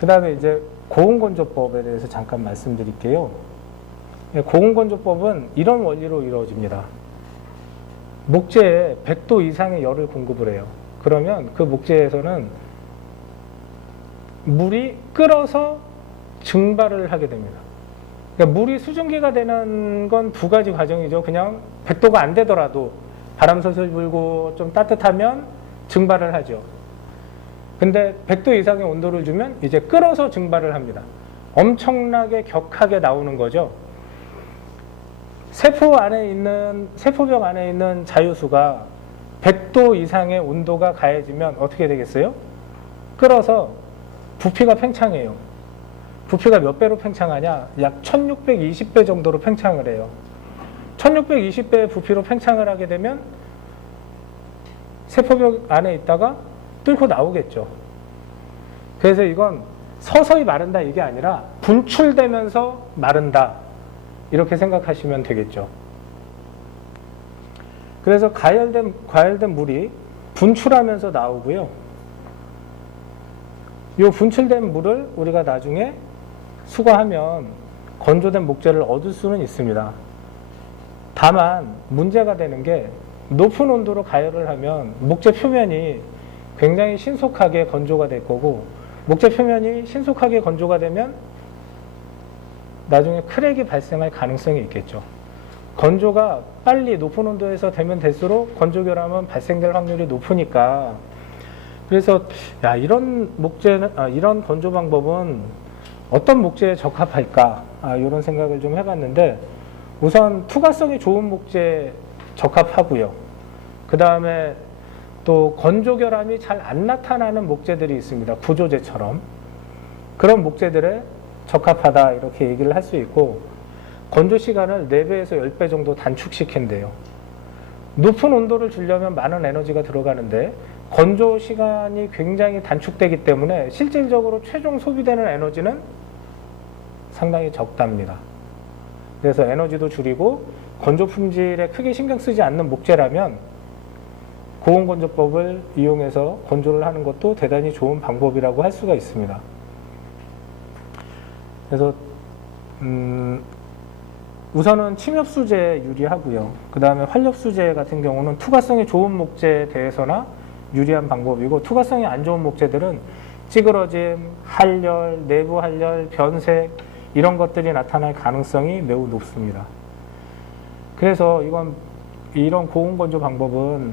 그 다음에 이제 고온건조법에 대해서 잠깐 말씀드릴게요. 고온건조법은 이런 원리로 이루어집니다. 목재에 100도 이상의 열을 공급을 해요. 그러면 그 목재에서는 물이 끓어서 증발을 하게 됩니다. 그러니까 물이 수증기가 되는 건 두 가지 과정이죠. 그냥 100도가 안 되더라도 바람 솔솔 불고 좀 따뜻하면 증발을 하죠. 근데 100도 이상의 온도를 주면 이제 끓어서 증발을 합니다. 엄청나게 격하게 나오는 거죠. 세포벽 안에 있는 자유수가 100도 이상의 온도가 가해지면 어떻게 되겠어요? 끓어서 부피가 팽창해요. 부피가 몇 배로 팽창하냐? 약 1620배 정도로 팽창을 해요. 1620배의 부피로 팽창을 하게 되면 세포벽 안에 있다가 뚫고 나오겠죠. 그래서 이건 서서히 마른다 이게 아니라 분출되면서 마른다 이렇게 생각하시면 되겠죠. 그래서 가열된 물이 분출하면서 나오고요. 이 분출된 물을 우리가 나중에 수거하면 건조된 목재를 얻을 수는 있습니다. 다만 문제가 되는 게 높은 온도로 가열을 하면 목재 표면이 굉장히 신속하게 건조가 될 거고, 목재 표면이 신속하게 건조가 되면 나중에 크랙이 발생할 가능성이 있겠죠. 건조가 빨리 높은 온도에서 되면 될수록 건조결함은 발생될 확률이 높으니까, 그래서 이런 이런 건조 방법은 어떤 목재에 적합할까 이런 생각을 좀 해봤는데, 우선 투과성이 좋은 목재 적합하고요. 그 다음에 또 건조결함이 잘 안 나타나는 목재들이 있습니다. 구조재처럼. 그런 목재들에 적합하다 이렇게 얘기를 할 수 있고, 건조 시간을 4배에서 10배 정도 단축시킨대요. 높은 온도를 주려면 많은 에너지가 들어가는데 건조 시간이 굉장히 단축되기 때문에 실질적으로 최종 소비되는 에너지는 상당히 적답니다. 그래서 에너지도 줄이고 건조 품질에 크게 신경 쓰지 않는 목재라면 고온건조법을 이용해서 건조를 하는 것도 대단히 좋은 방법이라고 할 수가 있습니다. 그래서 우선은 침엽수재에 유리하고요. 그 다음에 활력수재 같은 경우는 투과성이 좋은 목재에 대해서나 유리한 방법이고, 투과성이 안 좋은 목재들은 찌그러짐, 할열, 내부 할열, 변색 이런 것들이 나타날 가능성이 매우 높습니다. 그래서 이런 고온건조 방법은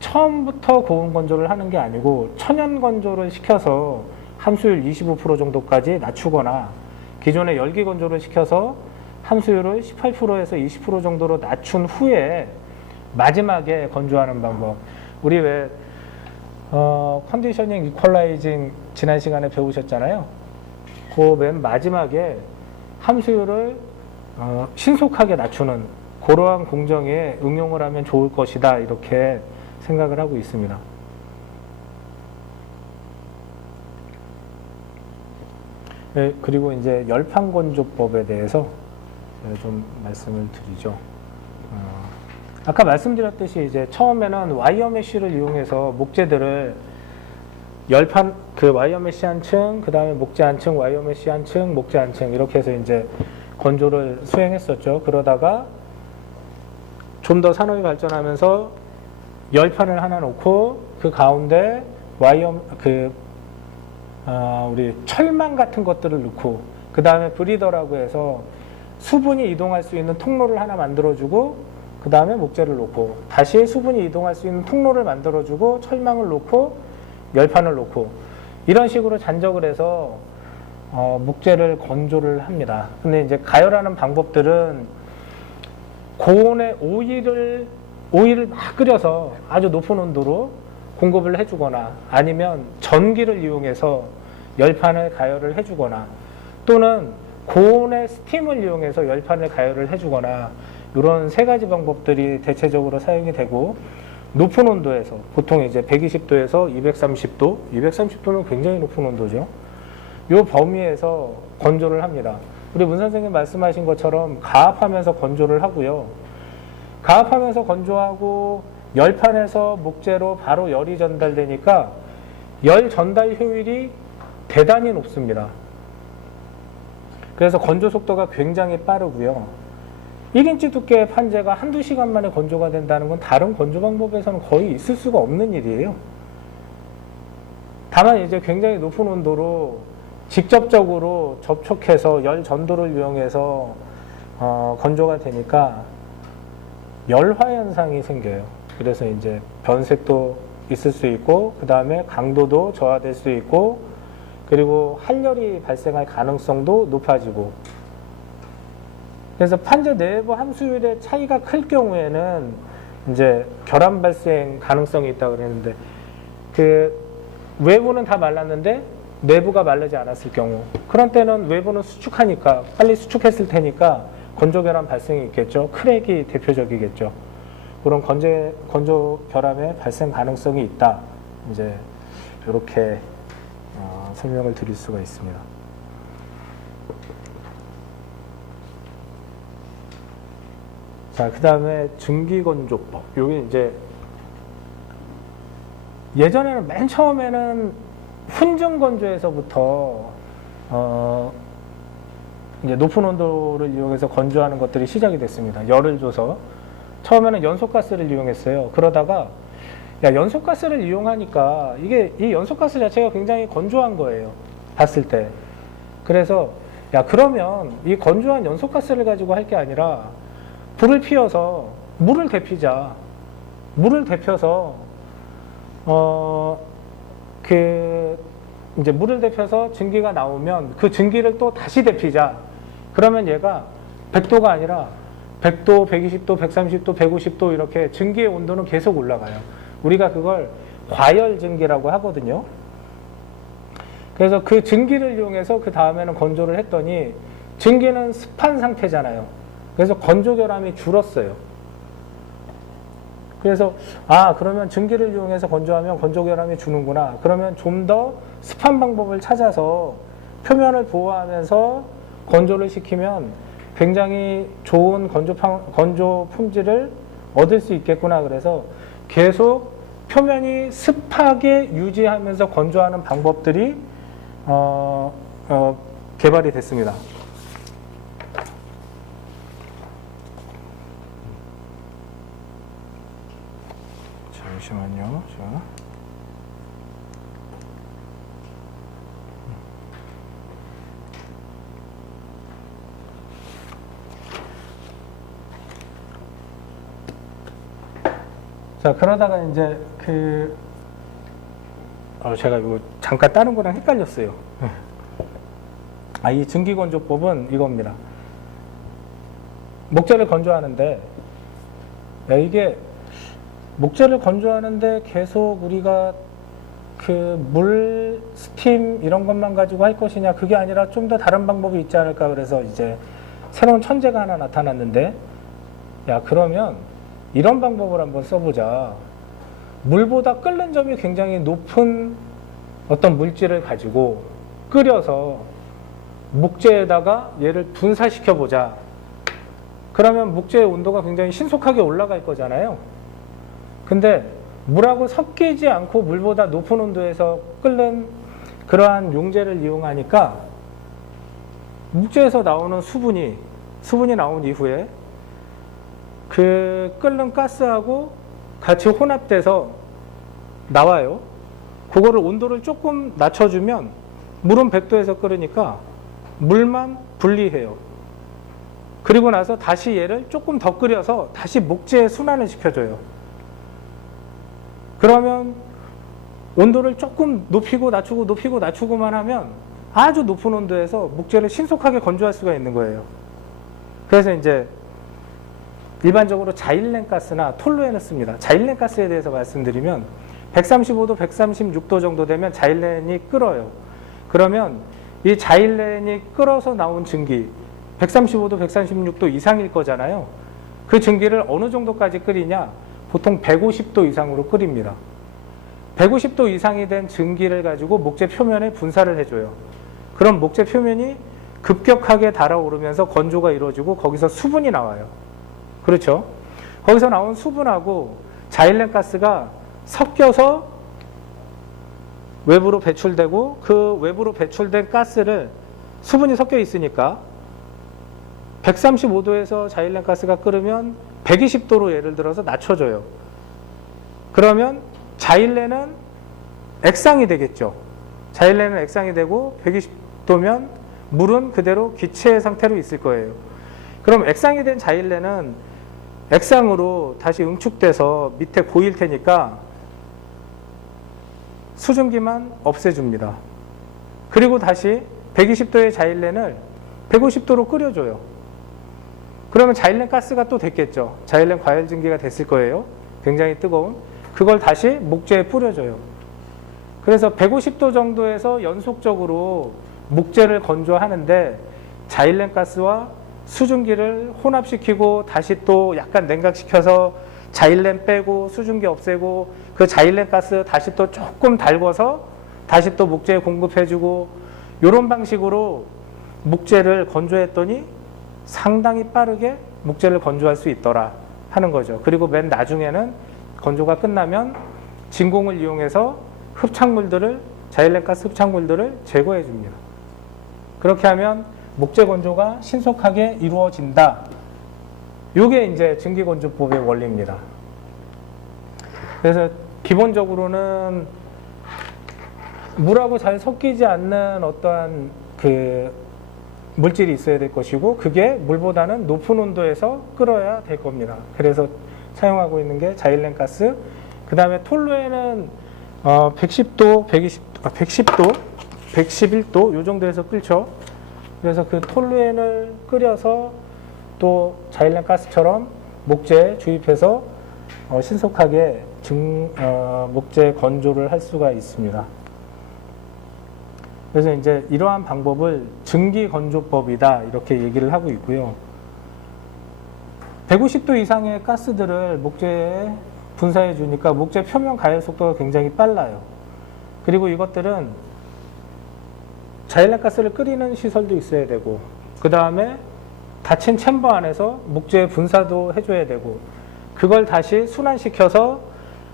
처음부터 고온건조를 하는 게 아니고 천연건조를 시켜서 함수율 25% 정도까지 낮추거나, 기존에 열기건조를 시켜서 함수율을 18%에서 20% 정도로 낮춘 후에 마지막에 건조하는 방법. 우리 왜 컨디셔닝 이퀄라이징 지난 시간에 배우셨잖아요. 그 맨 마지막에 함수율을 신속하게 낮추는 그러한 공정에 응용을 하면 좋을 것이다 이렇게 생각을 하고 있습니다. 네, 그리고 이제 열판건조법에 대해서 좀 말씀을 드리죠. 아까 말씀드렸듯이 이제 처음에는 와이어 메쉬를 이용해서 목재들을 열판, 와이어 메쉬 한 층, 그 다음에 목재 한 층, 와이어 메쉬 한 층, 목재 한 층 이렇게 해서 이제 건조를 수행했었죠. 그러다가 좀 더 산업이 발전하면서 열판을 하나 놓고 그 가운데 우리 철망 같은 것들을 넣고, 그 다음에 브리더라고 해서 수분이 이동할 수 있는 통로를 하나 만들어주고, 그 다음에 목재를 놓고, 다시 수분이 이동할 수 있는 통로를 만들어주고, 철망을 놓고, 열판을 놓고, 이런 식으로 잔적을 해서 목재를 건조를 합니다. 근데 이제 가열하는 방법들은 고온에 오일을 막 끓여서 아주 높은 온도로 공급을 해주거나, 아니면 전기를 이용해서 열판을 가열을 해주거나, 또는 고온의 스팀을 이용해서 열판을 가열을 해주거나, 이런 세 가지 방법들이 대체적으로 사용이 되고, 높은 온도에서 보통 이제 120도에서 230도, 230도는 굉장히 높은 온도죠. 이 범위에서 건조를 합니다. 우리 문 선생님 말씀하신 것처럼 가압하면서 건조를 하고요. 가압하면서 건조하고 열판에서 목재로 바로 열이 전달되니까 열 전달 효율이 대단히 높습니다. 그래서 건조 속도가 굉장히 빠르고요. 1인치 두께의 판재가 한두 시간 만에 건조가 된다는 건 다른 건조 방법에서는 거의 있을 수가 없는 일이에요. 다만 이제 굉장히 높은 온도로 직접적으로 접촉해서 열 전도를 이용해서 건조가 되니까 열화 현상이 생겨요. 그래서 이제 변색도 있을 수 있고, 그 다음에 강도도 저하될 수 있고, 그리고 한열이 발생할 가능성도 높아지고. 그래서 판재 내부 함수율의 차이가 클 경우에는 이제 결함 발생 가능성이 있다고 그랬는데, 그 외부는 다 말랐는데 내부가 마르지 않았을 경우, 그런 때는 외부는 수축하니까 빨리 수축했을 테니까 건조 결함 발생이 있겠죠. 크랙이 대표적이겠죠. 그런 건조 결함의 발생 가능성이 있다. 이제 이렇게 설명을 드릴 수가 있습니다. 자, 그 다음에 증기건조법. 여기 이제 예전에는 맨 처음에는 훈증건조에서부터 이제 높은 온도를 이용해서 건조하는 것들이 시작이 됐습니다. 열을 줘서 처음에는 연소가스를 이용했어요. 그러다가 야, 연소가스를 이용하니까 이게 이 연소가스 자체가 굉장히 건조한 거예요. 봤을 때. 그래서 야, 그러면 이 건조한 연소가스를 가지고 할 게 아니라 불을 피워서 물을 데피자. 물을 데펴서 이제 물을 데펴서 증기가 나오면 그 증기를 또 다시 데피자. 그러면 얘가 100도가 아니라 100도, 120도, 130도, 150도 이렇게 증기의 온도는 계속 올라가요. 우리가 그걸 과열 증기라고 하거든요. 그래서 그 증기를 이용해서 그 다음에는 건조를 했더니 증기는 습한 상태잖아요. 그래서 건조 결함이 줄었어요. 그래서 그러면 증기를 이용해서 건조하면 건조 결함이 주는구나. 그러면 좀 더 습한 방법을 찾아서 표면을 보호하면서 건조를 시키면 굉장히 좋은 건조 품질을 얻을 수 있겠구나. 그래서 계속 표면이 습하게 유지하면서 건조하는 방법들이 개발이 됐습니다. 잠시만요. 자, 그러다가 이제 제가 이거 잠깐 다른 거랑 헷갈렸어요. 이 증기건조법은 이겁니다. 목재를 건조하는데, 이게 목재를 건조하는데 계속 우리가 물, 스팀 이런 것만 가지고 할 것이냐, 그게 아니라 좀 더 다른 방법이 있지 않을까. 그래서 이제 새로운 천재가 하나 나타났는데, 그러면 이런 방법을 한번 써보자. 물보다 끓는 점이 굉장히 높은 어떤 물질을 가지고 끓여서 목재에다가 얘를 분사시켜보자. 그러면 목재의 온도가 굉장히 신속하게 올라갈 거잖아요. 근데 물하고 섞이지 않고 물보다 높은 온도에서 끓는 그러한 용재를 이용하니까 목재에서 나오는 수분이 나온 이후에 그 끓는 가스하고 같이 혼합돼서 나와요. 그거를 온도를 조금 낮춰주면 물은 100도에서 끓으니까 물만 분리해요. 그리고 나서 다시 얘를 조금 더 끓여서 다시 목재에 순환을 시켜줘요. 그러면 온도를 조금 높이고 낮추고 높이고 낮추고만 하면 아주 높은 온도에서 목재를 신속하게 건조할 수가 있는 거예요. 그래서 이제 일반적으로 자일렌 가스나 톨루엔을 씁니다. 자일렌 가스에 대해서 말씀드리면 135도, 136도 정도 되면 자일렌이 끓어요. 그러면 이 자일렌이 끓어서 나온 증기 135도, 136도 이상일 거잖아요. 그 증기를 어느 정도까지 끓이냐? 보통 150도 이상으로 끓입니다. 150도 이상이 된 증기를 가지고 목재 표면에 분사를 해줘요. 그럼 목재 표면이 급격하게 달아오르면서 건조가 이루어지고 거기서 수분이 나와요. 그렇죠? 거기서 나온 수분하고 자일렌 가스가 섞여서 외부로 배출되고 그 외부로 배출된 가스를 수분이 섞여 있으니까 135도에서 자일렌 가스가 끓으면 120도로 예를 들어서 낮춰줘요. 그러면 자일렌은 액상이 되겠죠. 자일렌은 액상이 되고 60도면 물은 그대로 기체 상태로 있을 거예요. 그럼 액상이 된 자일레는 액상으로 다시 응축돼서 밑에 고일 테니까 수증기만 없애줍니다. 그리고 다시 120도의 자일렌을 150도로 끓여줘요. 그러면 자일렌 가스가 또 됐겠죠. 자일렌 과열 증기가 됐을 거예요. 굉장히 뜨거운. 그걸 다시 목재에 뿌려줘요. 그래서 150도 정도에서 연속적으로 목재를 건조하는데 자일렌 가스와 수증기를 혼합시키고 다시 또 약간 냉각시켜서 자일렌 빼고 수증기 없애고 그 자일렌 가스 다시 또 조금 달궈서 다시 또 목재에 공급해주고 이런 방식으로 목재를 건조했더니 상당히 빠르게 목재를 건조할 수 있더라 하는 거죠. 그리고 맨 나중에는 건조가 끝나면 진공을 이용해서 흡착물들을 자일렌 가스 흡착물들을 제거해 줍니다. 그렇게 하면 목재 건조가 신속하게 이루어진다. 이게 이제 증기건조법의 원리입니다. 그래서 기본적으로는 물하고 잘 섞이지 않는 어떠한 그 물질이 있어야 될 것이고 그게 물보다는 높은 온도에서 끓어야 될 겁니다. 그래서 사용하고 있는 게 자일렌 가스. 그 다음에 톨루에는 110도, 110도, 111도 요 정도에서 끓죠. 그래서 그 톨루엔을 끓여서 또 자일렌 가스처럼 목재에 주입해서 신속하게 목재 건조를 할 수가 있습니다. 그래서 이제 이러한 방법을 증기 건조법이다 이렇게 얘기를 하고 있고요. 150도 이상의 가스들을 목재에 분사해 주니까 목재 표면 가열 속도가 굉장히 빨라요. 그리고 이것들은 자일렌 가스를 끓이는 시설도 있어야 되고 그 다음에 닫힌 챔버 안에서 목재 분사도 해줘야 되고 그걸 다시 순환시켜서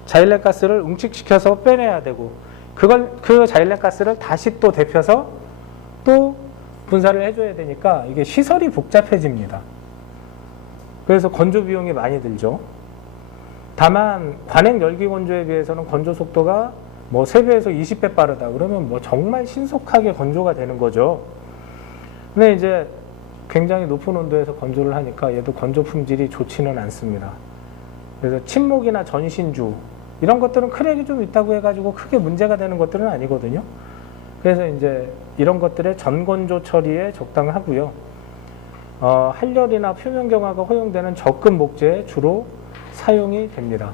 자일렌 가스를 응축시켜서 빼내야 되고 그 자일렌 가스를 다시 또 데펴서 또 분사를 해줘야 되니까 이게 시설이 복잡해집니다. 그래서 건조 비용이 많이 들죠. 다만 관행 열기 건조에 비해서는 건조 속도가 뭐 3배에서 20배 빠르다 그러면 뭐 정말 신속하게 건조가 되는 거죠. 근데 이제 굉장히 높은 온도에서 건조를 하니까 얘도 건조 품질이 좋지는 않습니다. 그래서 침목이나 전신주 이런 것들은 크랙이 좀 있다고 해가지고 크게 문제가 되는 것들은 아니거든요. 그래서 이제 이런 것들의 전건조 처리에 적당하고요. 할열이나 표면 경화가 허용되는 적급 목재에 주로 사용이 됩니다.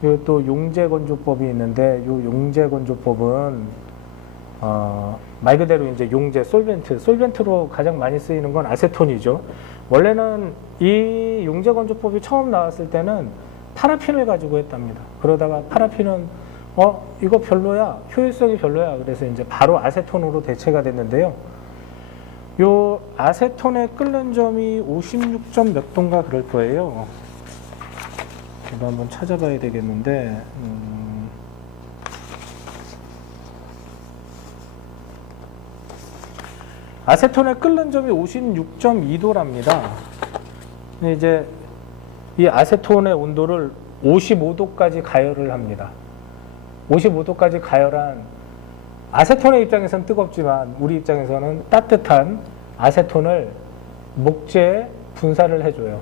그리고 또 용재 건조법이 있는데 이 용재 건조법은 말 그대로 이제 용재, 솔벤트로 가장 많이 쓰이는 건 아세톤이죠. 원래는 이 용재 건조법이 처음 나왔을 때는 파라핀을 가지고 했답니다. 그러다가 파라핀은 이거 별로야, 효율성이 별로야. 그래서 이제 바로 아세톤으로 대체가 됐는데요. 요 아세톤의 끓는 점이 56점 몇 도인가 그럴 거예요. 저도 한번 찾아봐야 되겠는데 아세톤의 끓는 점이 56.2도랍니다. 이제 이 아세톤의 온도를 55도까지 가열을 합니다. 55도까지 가열한 아세톤의 입장에서는 뜨겁지만 우리 입장에서는 따뜻한 아세톤을 목재에 분사를 해줘요.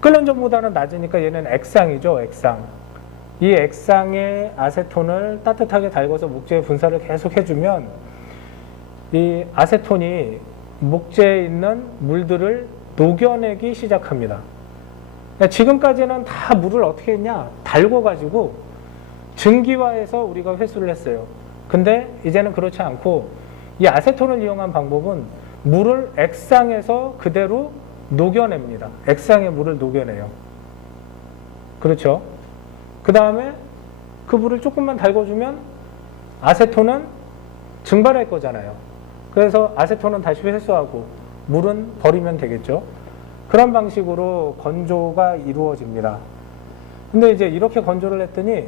끓는 점보다는 낮으니까 얘는 액상이죠, 액상. 이 액상에 아세톤을 따뜻하게 달궈서 목재에 분사를 계속 해주면 이 아세톤이 목재에 있는 물들을 녹여내기 시작합니다. 지금까지는 다 물을 어떻게 했냐? 달궈가지고 증기화해서 우리가 회수를 했어요. 근데 이제는 그렇지 않고 이 아세톤을 이용한 방법은 물을 액상에서 그대로 녹여냅니다. 액상의 물을 녹여내요. 그렇죠? 그 다음에 그 물을 조금만 달궈주면 아세톤은 증발할 거잖아요. 그래서 아세톤은 다시 회수하고 물은 버리면 되겠죠. 그런 방식으로 건조가 이루어집니다. 근데 이제 이렇게 건조를 했더니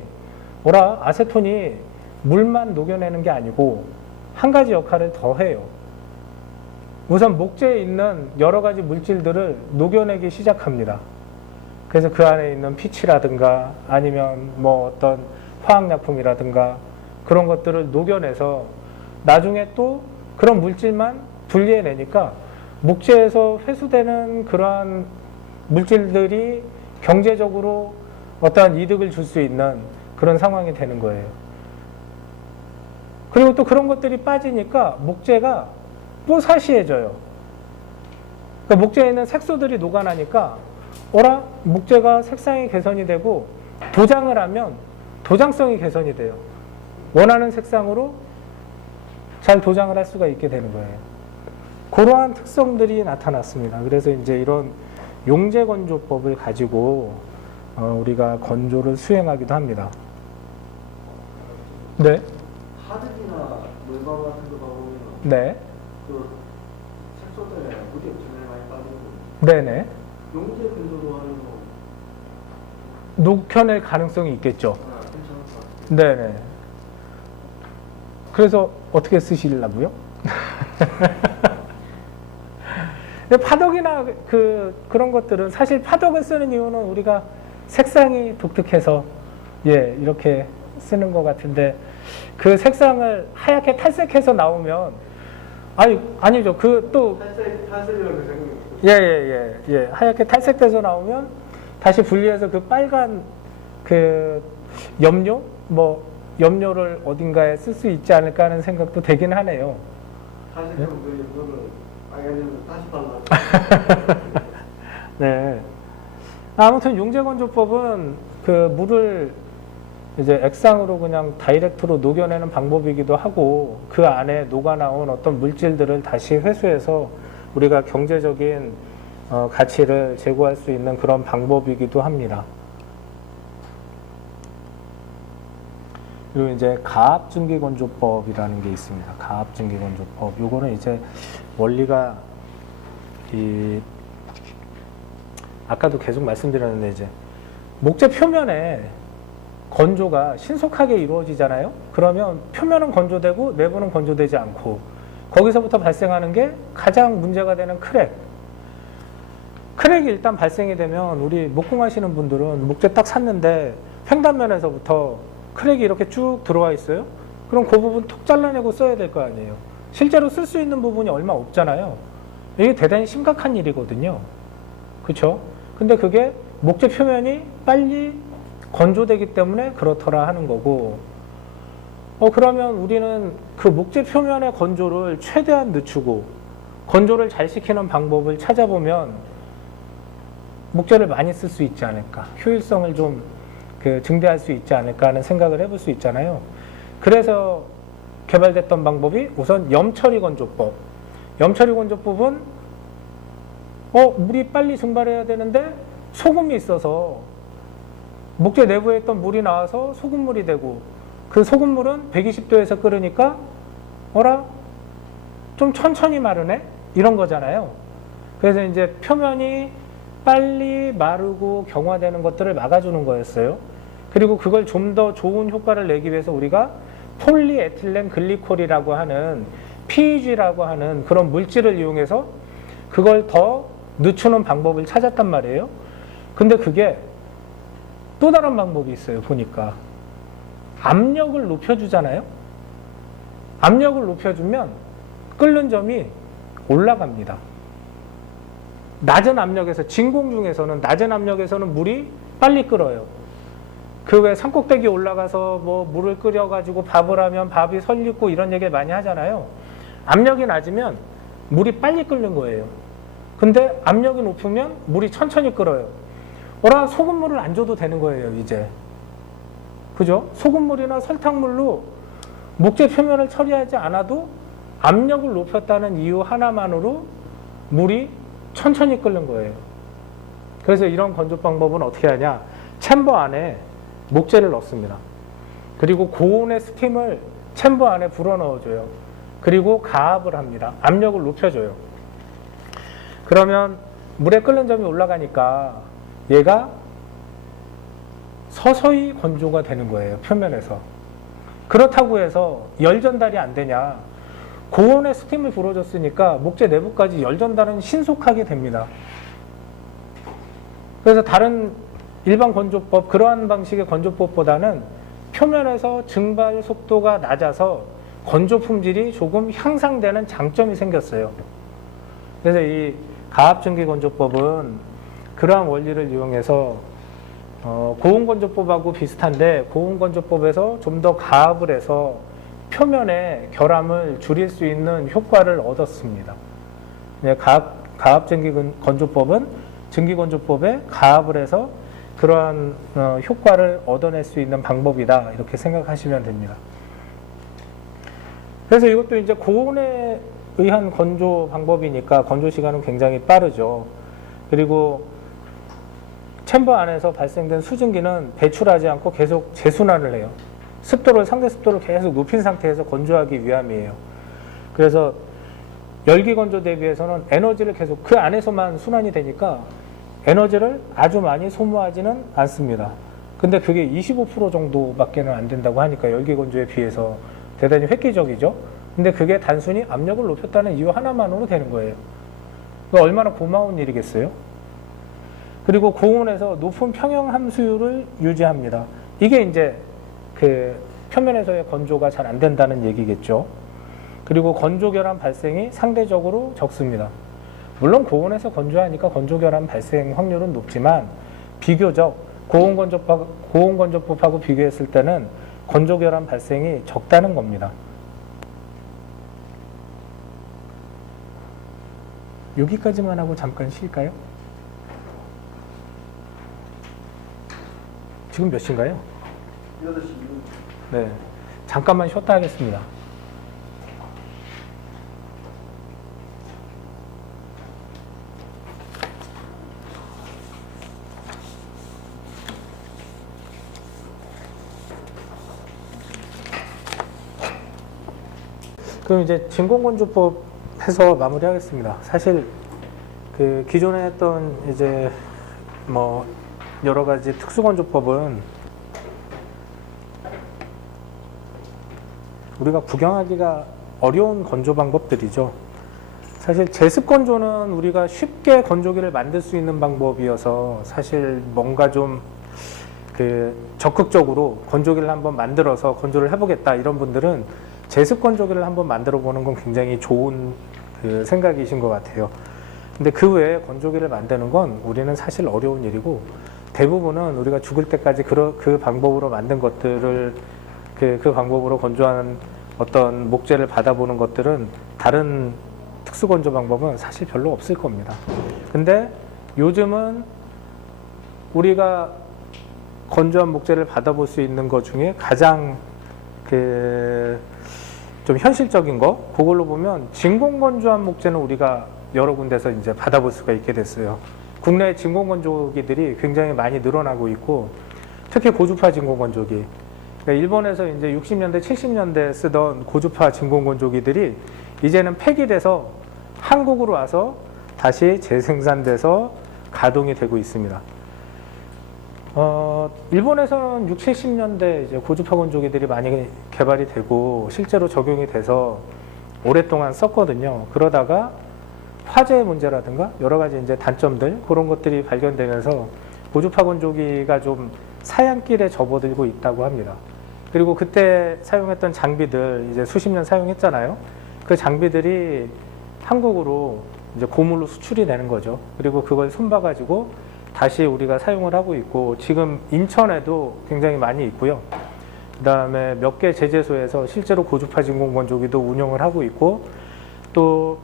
아세톤이 물만 녹여내는 게 아니고 한 가지 역할을 더 해요. 우선 목재에 있는 여러 가지 물질들을 녹여내기 시작합니다. 그래서 그 안에 있는 피치라든가 아니면 뭐 어떤 화학약품이라든가 그런 것들을 녹여내서 나중에 또 그런 물질만 분리해내니까 목재에서 회수되는 그러한 물질들이 경제적으로 어떠한 이득을 줄 수 있는 그런 상황이 되는 거예요. 그리고 또 그런 것들이 빠지니까 목재가 뽀사시해져요. 그러니까 목재에 있는 색소들이 녹아나니까 목재가 색상이 개선이 되고 도장을 하면 도장성이 개선이 돼요. 원하는 색상으로 잘 도장을 할 수가 있게 되는 거예요. 그러한 특성들이 나타났습니다. 그래서 이제 이런 용재 건조법을 가지고 우리가 건조를 수행하기도 합니다. 네. 하드기나 물방 같은 거 보면 네. 그 색소 때문에 물이 엄청나게 많이 빠지고 네네. 용재 근조로 하는 거 녹혀낼 가능성이 있겠죠. 괜찮을 것 같아요. 네네. 그래서 어떻게 쓰시려고요? 근데 파덕이나 그런 것들은 사실 파덕을 쓰는 이유는 우리가 색상이 독특해서 이렇게 쓰는 것 같은데 그 색상을 하얗게 탈색해서 나오면 아니죠. 탈색이라고 생각해요. 하얗게 탈색돼서 나오면 다시 분리해서 그 빨간 그 염료를 어딘가에 쓸 수 있지 않을까 하는 생각도 되긴 하네요. 탈색하면 그 염도를 빨간색으로 다시 발라. 네. 아무튼 용재건조법은 그 물을 이제 액상으로 그냥 다이렉트로 녹여내는 방법이기도 하고 그 안에 녹아나온 어떤 물질들을 다시 회수해서 우리가 경제적인 가치를 제고할 수 있는 그런 방법이기도 합니다. 그리고 이제 가압증기건조법이라는 게 있습니다. 가압증기건조법. 요거는 이제 원리가 아까도 계속 말씀드렸는데 이제 목재 표면에 건조가 신속하게 이루어지잖아요. 그러면 표면은 건조되고 내부는 건조되지 않고 거기서부터 발생하는 게 가장 문제가 되는 크랙이 일단 발생이 되면 우리 목공하시는 분들은 목재 딱 샀는데 횡단면에서부터 크랙이 이렇게 쭉 들어와 있어요. 그럼 그 부분 톡 잘라내고 써야 될 거 아니에요. 실제로 쓸 수 있는 부분이 얼마 없잖아요. 이게 대단히 심각한 일이거든요. 그렇죠? 근데 그게 목재 표면이 빨리 건조되기 때문에 그렇더라 하는 거고 그러면 우리는 그 목재 표면의 건조를 최대한 늦추고 건조를 잘 시키는 방법을 찾아보면 목재를 많이 쓸 수 있지 않을까, 효율성을 좀 증대할 수 있지 않을까 하는 생각을 해볼 수 있잖아요. 그래서 개발됐던 방법이 우선 염처리 건조법. 염처리 건조법은 물이 빨리 증발해야 되는데 소금이 있어서 목재 내부에 있던 물이 나와서 소금물이 되고 그 소금물은 120도에서 끓으니까 좀 천천히 마르네? 이런 거잖아요. 그래서 이제 표면이 빨리 마르고 경화되는 것들을 막아주는 거였어요. 그리고 그걸 좀 더 좋은 효과를 내기 위해서 우리가 폴리에틸렌 글리콜이라고 하는 PEG라고 하는 그런 물질을 이용해서 그걸 더 늦추는 방법을 찾았단 말이에요. 근데 그게 또 다른 방법이 있어요. 보니까 압력을 높여주잖아요. 압력을 높여주면 끓는 점이 올라갑니다. 낮은 압력에서, 진공 중에서는 낮은 압력에서는 물이 빨리 끓어요. 그 왜 산꼭대기 올라가서 물을 끓여가지고 밥을 하면 밥이 설익고 이런 얘기 많이 하잖아요. 압력이 낮으면 물이 빨리 끓는 거예요. 근데 압력이 높으면 물이 천천히 끓어요. 소금물을 안 줘도 되는 거예요, 이제. 그죠? 소금물이나 설탕물로 목재 표면을 처리하지 않아도 압력을 높였다는 이유 하나만으로 물이 천천히 끓는 거예요. 그래서 이런 건조 방법은 어떻게 하냐? 챔버 안에 목재를 넣습니다. 그리고 고온의 스팀을 챔버 안에 불어넣어줘요. 그리고 가압을 합니다. 압력을 높여줘요. 그러면 물에 끓는 점이 올라가니까 얘가 서서히 건조가 되는 거예요. 표면에서. 그렇다고 해서 열 전달이 안 되냐? 고온의 스팀을 불어줬으니까 목재 내부까지 열 전달은 신속하게 됩니다. 그래서 다른 일반 건조법, 그러한 방식의 건조법보다는 표면에서 증발 속도가 낮아서 건조 품질이 조금 향상되는 장점이 생겼어요. 그래서 이 가압증기건조법은 그러한 원리를 이용해서 고온건조법하고 비슷한데 고온건조법에서 좀 더 가압을 해서 표면의 결함을 줄일 수 있는 효과를 얻었습니다. 가압증기건조법은 증기건조법에 가압을 해서 그러한 효과를 얻어낼 수 있는 방법이다, 이렇게 생각하시면 됩니다. 그래서 이것도 이제 고온에 의한 건조 방법이니까 건조 시간은 굉장히 빠르죠. 그리고 챔버 안에서 발생된 수증기는 배출하지 않고 계속 재순환을 해요. 상대 습도를 계속 높인 상태에서 건조하기 위함이에요. 그래서 열기 건조 대비해서는 에너지를 계속 그 안에서만 순환이 되니까 에너지를 아주 많이 소모하지는 않습니다. 근데 그게 25% 정도밖에는 안 된다고 하니까 열기 건조에 비해서 대단히 획기적이죠. 근데 그게 단순히 압력을 높였다는 이유 하나만으로 되는 거예요. 그러니까 얼마나 고마운 일이겠어요? 그리고 고온에서 높은 평형 함수율을 유지합니다. 이게 이제 그 표면에서의 건조가 잘 안 된다는 얘기겠죠. 그리고 건조결함 발생이 상대적으로 적습니다. 물론 고온에서 건조하니까 건조결함 발생 확률은 높지만 비교적 고온건조법하고 비교했을 때는 건조결함 발생이 적다는 겁니다. 여기까지만 하고 잠깐 쉴까요? 지금 몇 시인가요? 8시 6분. 네, 잠깐만 쉬었다 하겠습니다. 그럼 이제 진공건조법 해서 마무리하겠습니다. 사실 그 기존에 했던 이제 뭐 여러 가지 특수건조법은 우리가 구경하기가 어려운 건조 방법들이죠. 사실 제습건조는 우리가 쉽게 건조기를 만들 수 있는 방법이어서 사실 뭔가 좀 그 적극적으로 건조기를 한번 만들어서 건조를 해보겠다 이런 분들은 제습건조기를 한번 만들어 보는 건 굉장히 좋은 그 생각이신 것 같아요. 근데 그 외에 건조기를 만드는 건 우리는 사실 어려운 일이고 대부분은 우리가 죽을 때까지 그 방법으로 만든 것들을 그 방법으로 건조하는 어떤 목재를 받아보는 것들은 다른 특수건조 방법은 사실 별로 없을 겁니다. 근데 요즘은 우리가 건조한 목재를 받아볼 수 있는 것 중에 가장 좀 현실적인 거, 그걸로 보면 진공건조한 목재는 우리가 여러 군데서 이제 받아볼 수가 있게 됐어요. 국내의 진공건조기들이 굉장히 많이 늘어나고 있고, 특히 고주파 진공건조기. 그러니까 일본에서 이제 60년대, 70년대 쓰던 고주파 진공건조기들이 이제는 폐기돼서 한국으로 와서 다시 재생산돼서 가동이 되고 있습니다. 일본에서는 60, 70년대 이제 고주파 건조기들이 많이 개발이 되고 실제로 적용이 돼서 오랫동안 썼거든요. 그러다가 화재 문제라든가 여러 가지 이제 단점들 그런 것들이 발견되면서 고주파 건조기가 좀 사양길에 접어들고 있다고 합니다. 그리고 그때 사용했던 장비들 이제 수십 년 사용했잖아요. 그 장비들이 한국으로 이제 고물로 수출이 되는 거죠. 그리고 그걸 손봐가지고 다시 우리가 사용을 하고 있고 지금 인천에도 굉장히 많이 있고요. 그 다음에 몇 개 제재소에서 실제로 고주파 진공건조기도 운영을 하고 있고 또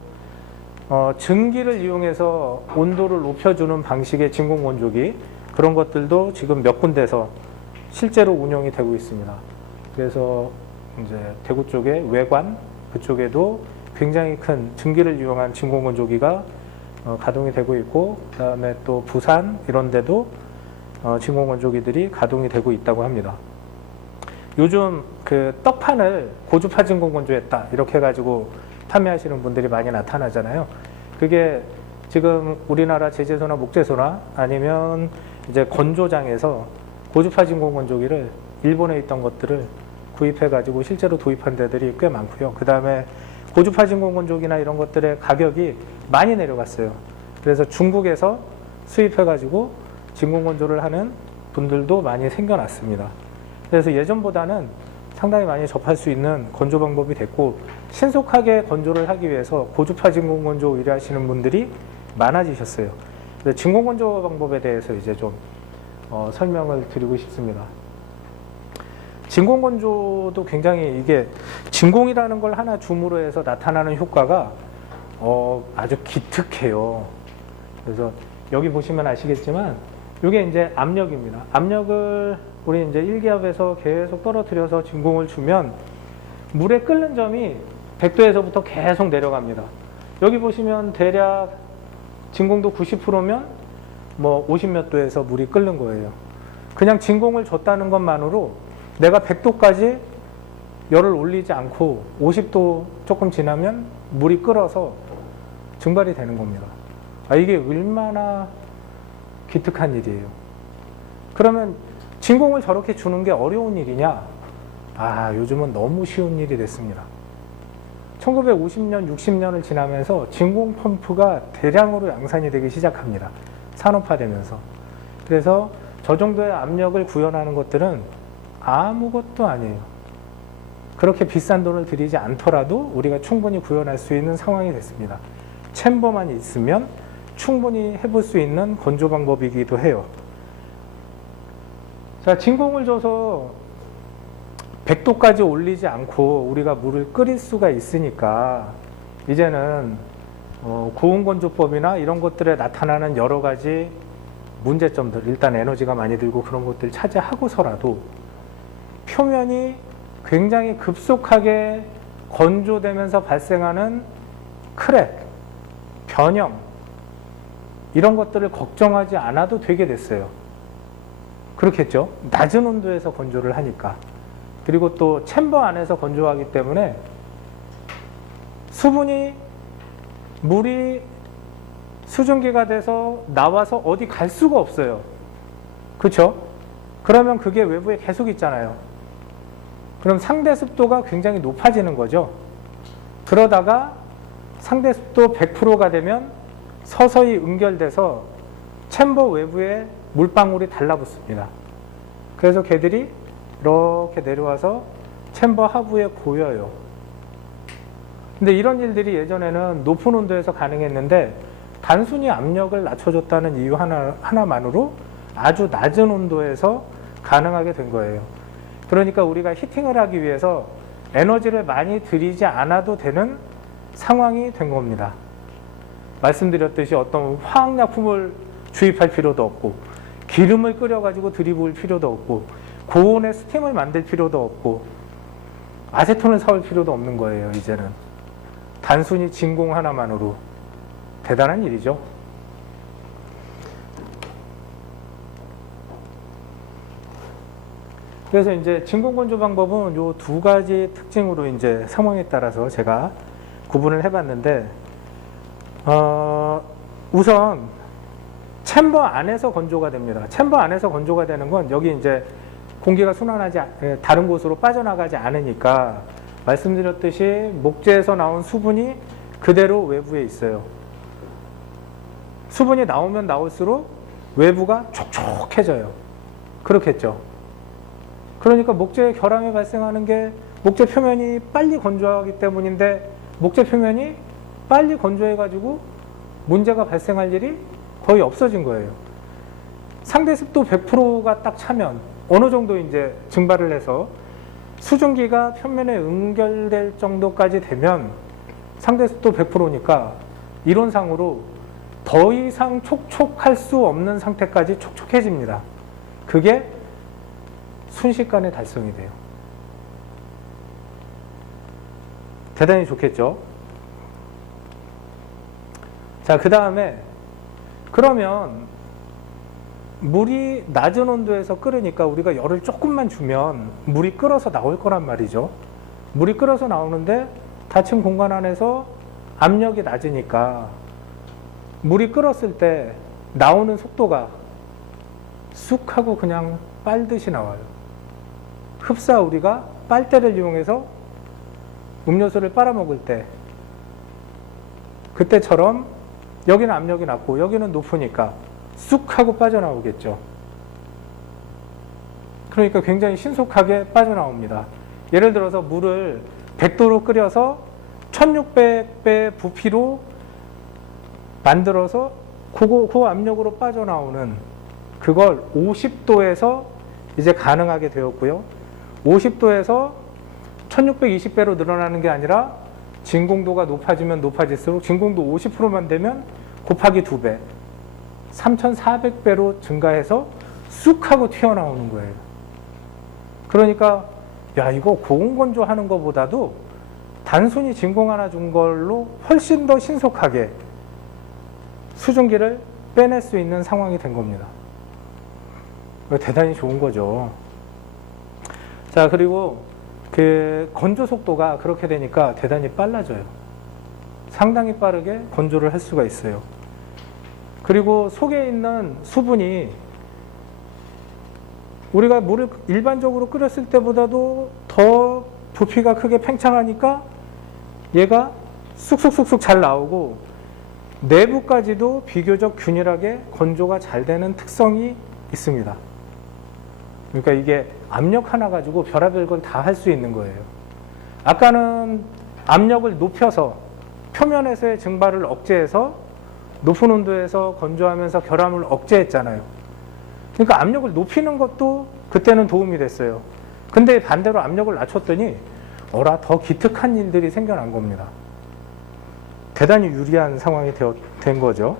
증기를 이용해서 온도를 높여주는 방식의 진공건조기 그런 것들도 지금 몇 군데서 실제로 운영이 되고 있습니다. 그래서 이제 대구 쪽에 외관 그쪽에도 굉장히 큰 증기를 이용한 진공건조기가 가동이 되고 있고 그다음에 또 부산 이런 데도 진공건조기들이 가동이 되고 있다고 합니다. 요즘 그 떡판을 고주파 진공건조했다 이렇게 해가지고 판매하시는 분들이 많이 나타나잖아요. 그게 지금 우리나라 제재소나 목재소나 아니면 이제 건조장에서 고주파 진공건조기를 일본에 있던 것들을 구입해가지고 실제로 도입한 데들이 꽤 많고요. 그 다음에 고주파 진공건조기나 이런 것들의 가격이 많이 내려갔어요. 그래서 중국에서 수입해가지고 진공건조를 하는 분들도 많이 생겨났습니다. 그래서 예전보다는 상당히 많이 접할 수 있는 건조 방법이 됐고, 신속하게 건조를 하기 위해서 고주파 진공 건조 의뢰하시는 분들이 많아지셨어요. 그래서 진공 건조 방법에 대해서 이제 좀 설명을 드리고 싶습니다. 진공 건조도 굉장히 이게 진공이라는 걸 하나 줌으로 해서 나타나는 효과가 아주 기특해요. 그래서 여기 보시면 아시겠지만 이게 이제 압력입니다. 압력을 우리 이제 1기압에서 계속 떨어뜨려서 진공을 주면 물의 끓는 점이 100도에서부터 계속 내려갑니다. 여기 보시면 대략 진공도 90%면 뭐 50몇 도에서 물이 끓는 거예요. 그냥 진공을 줬다는 것만으로 내가 100도까지 열을 올리지 않고 50도 조금 지나면 물이 끓어서 증발이 되는 겁니다. 이게 얼마나 기특한 일이에요. 그러면 진공을 저렇게 주는 게 어려운 일이냐? 요즘은 너무 쉬운 일이 됐습니다. 1950년, 60년을 지나면서 진공 펌프가 대량으로 양산이 되기 시작합니다. 산업화되면서. 그래서 저 정도의 압력을 구현하는 것들은 아무것도 아니에요. 그렇게 비싼 돈을 들이지 않더라도 우리가 충분히 구현할 수 있는 상황이 됐습니다. 챔버만 있으면 충분히 해볼 수 있는 건조 방법이기도 해요. 자, 진공을 줘서 100도까지 올리지 않고 우리가 물을 끓일 수가 있으니까 이제는 고온건조법이나 이런 것들에 나타나는 여러 가지 문제점들, 일단 에너지가 많이 들고 그런 것들 차지하고서라도 표면이 굉장히 급속하게 건조되면서 발생하는 크랙, 변형 이런 것들을 걱정하지 않아도 되게 됐어요. 그렇겠죠? 낮은 온도에서 건조를 하니까. 그리고 또 챔버 안에서 건조하기 때문에 수분이 물이 수증기가 돼서 나와서 어디 갈 수가 없어요. 그렇죠? 그러면 그게 외부에 계속 있잖아요. 그럼 상대 습도가 굉장히 높아지는 거죠. 그러다가 상대 습도 100%가 되면 서서히 응결돼서 챔버 외부에 물방울이 달라붙습니다. 그래서 걔들이 이렇게 내려와서 챔버 하부에 고여요. 근데 이런 일들이 예전에는 높은 온도에서 가능했는데 단순히 압력을 낮춰줬다는 이유 하나만으로 아주 낮은 온도에서 가능하게 된 거예요. 그러니까 우리가 히팅을 하기 위해서 에너지를 많이 들이지 않아도 되는 상황이 된 겁니다. 말씀드렸듯이 어떤 화학약품을 주입할 필요도 없고 기름을 끓여가지고 들이부을 필요도 없고 고온의 스팀을 만들 필요도 없고 아세톤을 사올 필요도 없는 거예요. 이제는 단순히 진공 하나만으로. 대단한 일이죠. 그래서 이제 진공 건조 방법은 요 두 가지 특징으로 이제 상황에 따라서 제가 구분을 해봤는데, 우선 챔버 안에서 건조가 됩니다. 챔버 안에서 건조가 되는 건 여기 이제 공기가 순환하지 다른 곳으로 빠져나가지 않으니까 말씀드렸듯이 목재에서 나온 수분이 그대로 외부에 있어요. 수분이 나오면 나올수록 외부가 촉촉해져요. 그렇겠죠. 그러니까 목재의 결함이 발생하는 게 목재 표면이 빨리 건조하기 때문인데 목재 표면이 빨리 건조해가지고 문제가 발생할 일이 거의 없어진 거예요. 상대 습도 100%가 딱 차면 어느 정도 이제 증발을 해서 수증기가 표면에 응결될 정도까지 되면 상대 습도 100%니까 이론상으로 더 이상 촉촉할 수 없는 상태까지 촉촉해집니다. 그게 순식간에 달성이 돼요. 대단히 좋겠죠? 자, 그 다음에 그러면 물이 낮은 온도에서 끓으니까 우리가 열을 조금만 주면 물이 끓어서 나올 거란 말이죠. 물이 끓어서 나오는데 닫힌 공간 안에서 압력이 낮으니까 물이 끓었을 때 나오는 속도가 쑥 하고 그냥 빨듯이 나와요. 흡사 우리가 빨대를 이용해서 음료수를 빨아먹을 때 그때처럼 여기는 압력이 낮고 여기는 높으니까 쑥 하고 빠져나오겠죠. 그러니까 굉장히 신속하게 빠져나옵니다. 예를 들어서 물을 100도로 끓여서 1600배 부피로 만들어서 그 압력으로 빠져나오는 그걸 50도에서 이제 가능하게 되었고요. 50도에서 1620배로 늘어나는 게 아니라 진공도가 높아지면 높아질수록 진공도 50%만 되면 곱하기 2배, 3400배로 증가해서 쑥 하고 튀어나오는 거예요. 그러니까 야, 이거 고온건조 하는 것보다도 단순히 진공 하나 준 걸로 훨씬 더 신속하게 수증기를 빼낼 수 있는 상황이 된 겁니다. 대단히 좋은 거죠. 자, 그리고 그 건조 속도가 그렇게 되니까 대단히 빨라져요. 상당히 빠르게 건조를 할 수가 있어요. 그리고 속에 있는 수분이 우리가 물을 일반적으로 끓였을 때보다도 더 부피가 크게 팽창하니까 얘가 쑥쑥쑥쑥 잘 나오고 내부까지도 비교적 균일하게 건조가 잘 되는 특성이 있습니다. 그러니까 이게 압력 하나 가지고 별의별 걸 다 할 수 있는 거예요. 아까는 압력을 높여서 표면에서의 증발을 억제해서 높은 온도에서 건조하면서 결함을 억제했잖아요. 그러니까 압력을 높이는 것도 그때는 도움이 됐어요. 근데 반대로 압력을 낮췄더니 더 기특한 일들이 생겨난 겁니다. 대단히 유리한 상황이 된 거죠.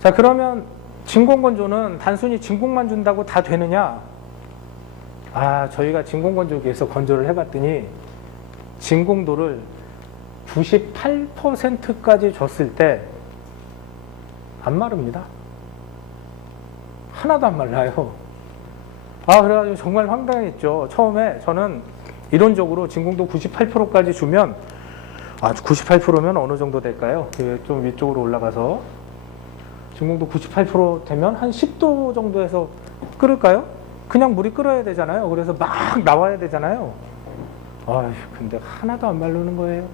자, 그러면 진공건조는 단순히 진공만 준다고 다 되느냐? 저희가 진공건조기에서 건조를 해봤더니 진공도를 98%까지 줬을 때 안 마릅니다. 하나도 안 말라요. 그래가지고 정말 황당했죠. 처음에 저는 이론적으로 진공도 98%까지 주면 98%면 어느 정도 될까요? 좀 위쪽으로 올라가서 진공도 98% 되면 한 10도 정도에서 끓을까요? 그냥 물이 끓어야 되잖아요. 그래서 막 나와야 되잖아요. 근데 하나도 안 마르는 거예요.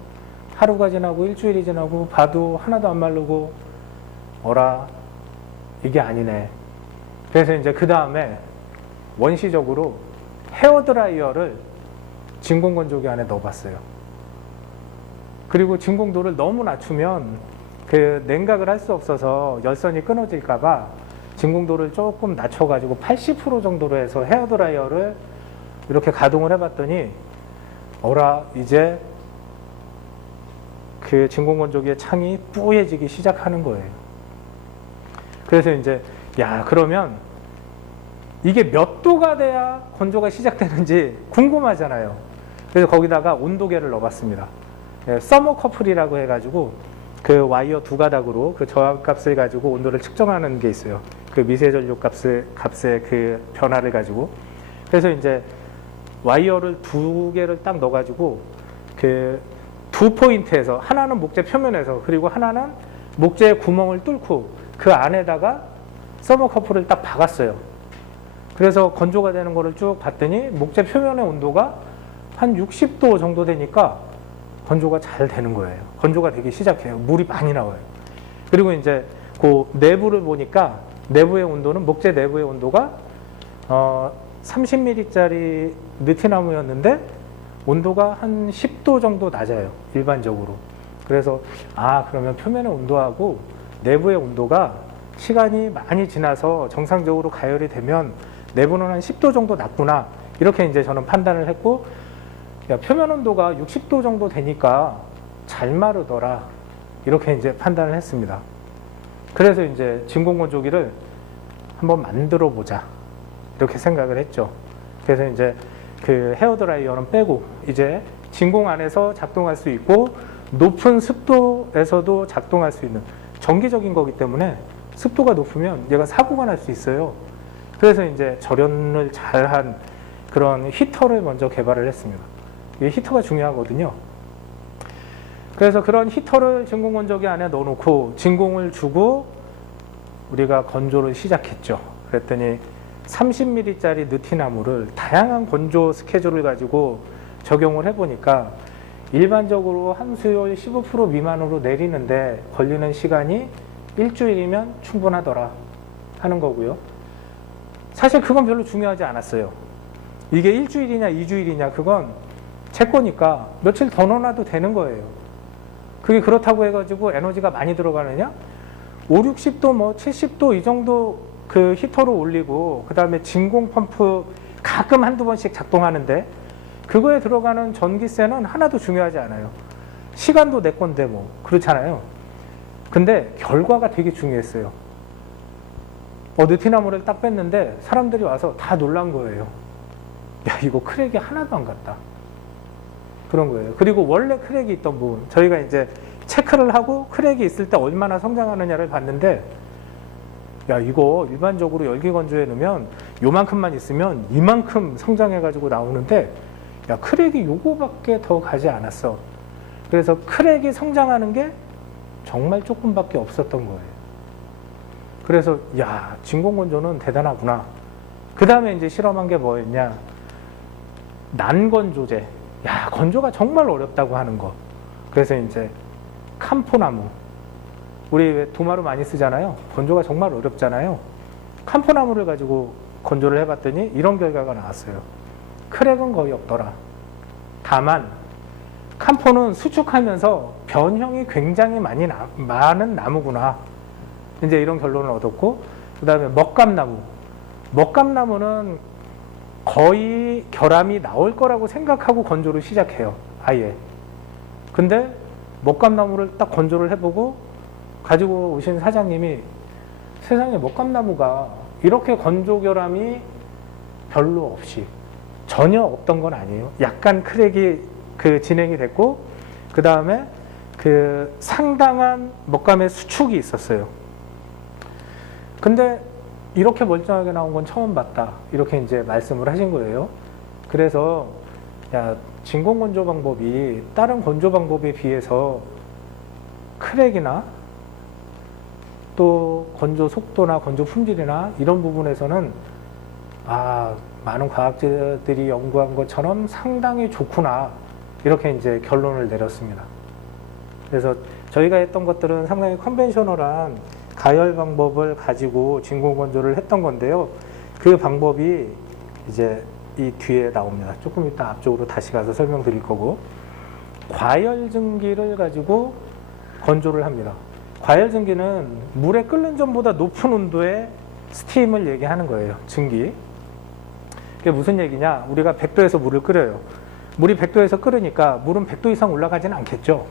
하루가 지나고 일주일이 지나고 봐도 하나도 안 마르고 이게 아니네. 그래서 이제 그 다음에 원시적으로 헤어드라이어를 진공건조기 안에 넣어봤어요. 그리고 진공도를 너무 낮추면 그 냉각을 할 수 없어서 열선이 끊어질까봐 진공도를 조금 낮춰가지고 80% 정도로 해서 헤어드라이어를 이렇게 가동을 해봤더니 이제 그 진공건조기의 창이 뿌얘지기 시작하는 거예요. 그래서 이제 그러면 이게 몇 도가 돼야 건조가 시작되는지 궁금하잖아요. 그래서 거기다가 온도계를 넣어봤습니다. 서머커플이라고 해가지고 그 와이어 두 가닥으로 그 저항값을 가지고 온도를 측정하는 게 있어요. 그 미세전류 값의 그 변화를 가지고. 그래서 이제 와이어를 두 개를 딱 넣어가지고 그 두 포인트에서 하나는 목재 표면에서 그리고 하나는 목재의 구멍을 뚫고 그 안에다가 서머커플을 딱 박았어요. 그래서 건조가 되는 거를 쭉 봤더니 목재 표면의 온도가 한 60도 정도 되니까 건조가 잘 되는 거예요. 건조가 되기 시작해요. 물이 많이 나와요. 그리고 이제 그 내부를 보니까 내부의 온도는 목재 내부의 온도가 30mm짜리 느티나무였는데 온도가 한 10도 정도 낮아요. 일반적으로. 그래서 그러면 표면의 온도하고 내부의 온도가 시간이 많이 지나서 정상적으로 가열이 되면 내부는 한 10도 정도 낮구나. 이렇게 이제 저는 판단을 했고, 표면 온도가 60도 정도 되니까 잘 마르더라. 이렇게 이제 판단을 했습니다. 그래서 이제 진공건조기를 한번 만들어 보자. 이렇게 생각을 했죠. 그래서 이제 그 헤어드라이어는 빼고 이제 진공 안에서 작동할 수 있고 높은 습도에서도 작동할 수 있는 정기적인 거기 때문에 습도가 높으면 얘가 사고가 날 수 있어요. 그래서 이제 절연을 잘한 그런 히터를 먼저 개발을 했습니다. 이 히터가 중요하거든요. 그래서 그런 히터를 진공건조기 안에 넣어놓고 진공을 주고 우리가 건조를 시작했죠. 그랬더니 30mm짜리 느티나무를 다양한 건조 스케줄을 가지고 적용을 해보니까 일반적으로 함수율 15% 미만으로 내리는데 걸리는 시간이 일주일이면 충분하더라 하는 거고요. 사실 그건 별로 중요하지 않았어요. 이게 일주일이냐 2주일이냐 그건 제 거니까 며칠 더 넣어놔도 되는 거예요. 그게 그렇다고 해가지고 에너지가 많이 들어가느냐? 5, 60도 뭐 70도 이 정도 그 히터로 올리고 그 다음에 진공 펌프 가끔 한두 번씩 작동하는데 그거에 들어가는 전기세는 하나도 중요하지 않아요. 시간도 내 건데 뭐 그렇잖아요. 근데 결과가 되게 중요했어요. 느티나무를 딱 뺐는데 사람들이 와서 다 놀란 거예요. 야, 이거 크랙이 하나도 안 갔다. 그런 거예요. 그리고 원래 크랙이 있던 부분, 저희가 이제 체크를 하고 크랙이 있을 때 얼마나 성장하느냐를 봤는데, 야, 이거 일반적으로 열기 건조에 넣으면 요만큼만 있으면 이만큼 성장해가지고 나오는데, 야, 크랙이 요거밖에 더 가지 않았어. 그래서 크랙이 성장하는 게 정말 조금밖에 없었던 거예요. 그래서 야, 진공건조는 대단하구나. 그 다음에 이제 실험한 게 뭐였냐, 난건조제. 야, 건조가 정말 어렵다고 하는 거. 그래서 이제 캄포나무, 우리 왜 도마로 많이 쓰잖아요. 건조가 정말 어렵잖아요. 캄포나무를 가지고 건조를 해봤더니 이런 결과가 나왔어요. 크랙은 거의 없더라. 다만 캄포는 수축하면서 변형이 굉장히 많은 나무구나, 이제 이런 결론을 얻었고, 그 다음에 먹감나무는 거의 결함이 나올 거라고 생각하고 건조를 시작해요. 아예. 근데 먹감나무를 딱 건조를 해보고 가지고 오신 사장님이, 세상에 먹감나무가 이렇게 건조 결함이 별로 없이, 전혀 없던 건 아니에요. 약간 크랙이 그 진행이 됐고, 그 다음에 그 상당한 먹감의 수축이 있었어요. 근데 이렇게 멀쩡하게 나온 건 처음 봤다, 이렇게 이제 말씀을 하신 거예요. 그래서 야, 진공건조 방법이 다른 건조 방법에 비해서 크랙이나 또 건조 속도나 건조 품질이나 이런 부분에서는 많은 과학자들이 연구한 것처럼 상당히 좋구나, 이렇게 이제 결론을 내렸습니다. 그래서 저희가 했던 것들은 상당히 컨벤셔널한 가열 방법을 가지고 진공건조를 했던 건데요. 그 방법이 이제 이 뒤에 나옵니다. 조금 이따 앞쪽으로 다시 가서 설명드릴 거고, 과열증기를 가지고 건조를 합니다. 과열증기는 물에 끓는 전보다 높은 온도의 스팀을 얘기하는 거예요. 증기. 그게 무슨 얘기냐? 우리가 100도에서 물을 끓여요. 물이 100도에서 끓으니까 물은 100도 이상 올라가지는 않겠죠.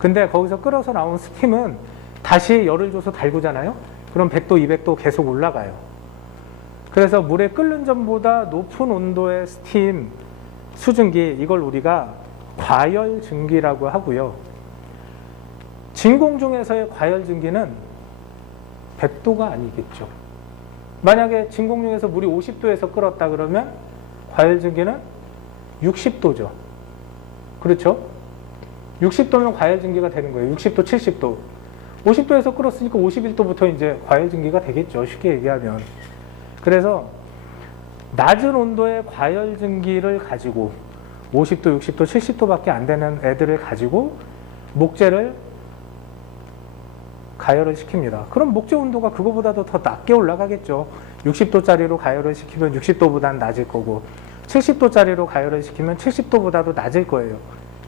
근데 거기서 끓어서 나온 스팀은 다시 열을 줘서 달구잖아요. 그럼 100도, 200도 계속 올라가요. 그래서 물에 끓는 전보다 높은 온도의 스팀, 수증기, 이걸 우리가 과열증기라고 하고요. 진공 중에서의 과열증기는 100도가 아니겠죠. 만약에 진공 중에서 물이 50도에서 끓었다 그러면 과열증기는 60도죠. 그렇죠? 60도면 과열증기가 되는 거예요. 60도, 70도. 50도에서 끓었으니까 51도부터 이제 과열증기가 되겠죠. 쉽게 얘기하면. 그래서 낮은 온도의 과열증기를 가지고 50도, 60도, 70도밖에 안 되는 애들을 가지고 목재를 가열을 시킵니다. 그럼 목재 온도가 그거보다도 더 낮게 올라가겠죠. 60도짜리로 가열을 시키면 60도보다는 낮을 거고, 70도짜리로 가열을 시키면 70도보다도 낮을 거예요.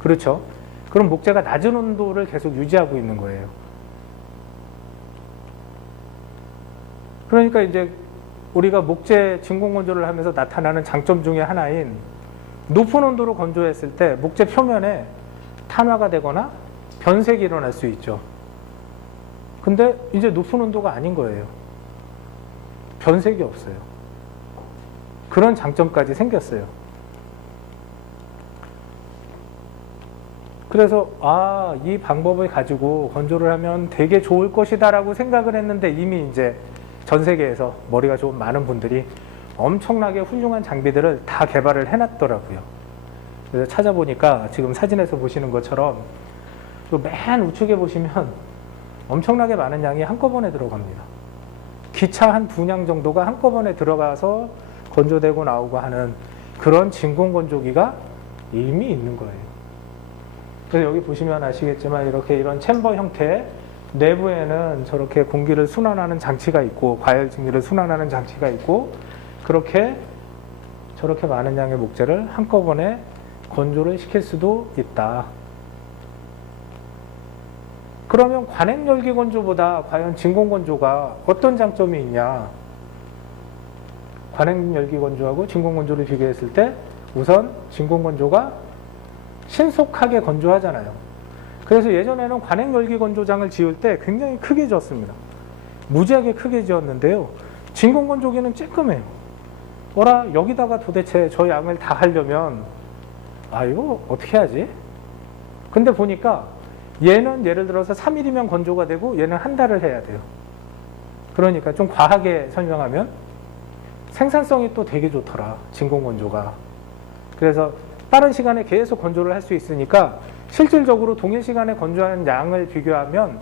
그렇죠? 그럼 목재가 낮은 온도를 계속 유지하고 있는 거예요. 그러니까 이제 우리가 목재 진공건조를 하면서 나타나는 장점 중에 하나인, 높은 온도로 건조했을 때 목재 표면에 탄화가 되거나 변색이 일어날 수 있죠. 근데 이제 높은 온도가 아닌 거예요. 변색이 없어요. 그런 장점까지 생겼어요. 그래서 이 방법을 가지고 건조를 하면 되게 좋을 것이다 라고 생각을 했는데, 이미 이제 전 세계에서 머리가 좀 많은 분들이 엄청나게 훌륭한 장비들을 다 개발을 해놨더라고요. 그래서 찾아보니까 지금 사진에서 보시는 것처럼 맨 우측에 보시면 엄청나게 많은 양이 한꺼번에 들어갑니다. 기차 한 2냥 정도가 한꺼번에 들어가서 건조되고 나오고 하는 그런 진공건조기가 이미 있는 거예요. 그래서 여기 보시면 아시겠지만 이렇게 이런 챔버 형태, 내부에는 저렇게 공기를 순환하는 장치가 있고, 과열증기를 순환하는 장치가 있고, 그렇게 저렇게 많은 양의 목재를 한꺼번에 건조를 시킬 수도 있다. 그러면 관행열기 건조보다 과연 진공 건조가 어떤 장점이 있냐? 관행열기 건조하고 진공 건조를 비교했을 때 우선 진공 건조가 신속하게 건조하잖아요. 그래서 예전에는 관행열기 건조장을 지을 때 굉장히 크게 지었습니다. 무지하게 크게 지었는데요. 진공 건조기는 쬐끔해요. 어라, 여기다가 도대체 저 양을 다 하려면 이거 어떻게 하지? 근데 보니까 얘는 예를 들어서 3일이면 건조가 되고 얘는 한 달을 해야 돼요. 그러니까 좀 과하게 설명하면 생산성이 또 되게 좋더라, 진공 건조가. 그래서 빠른 시간에 계속 건조를 할 수 있으니까 실질적으로 동일 시간에 건조하는 양을 비교하면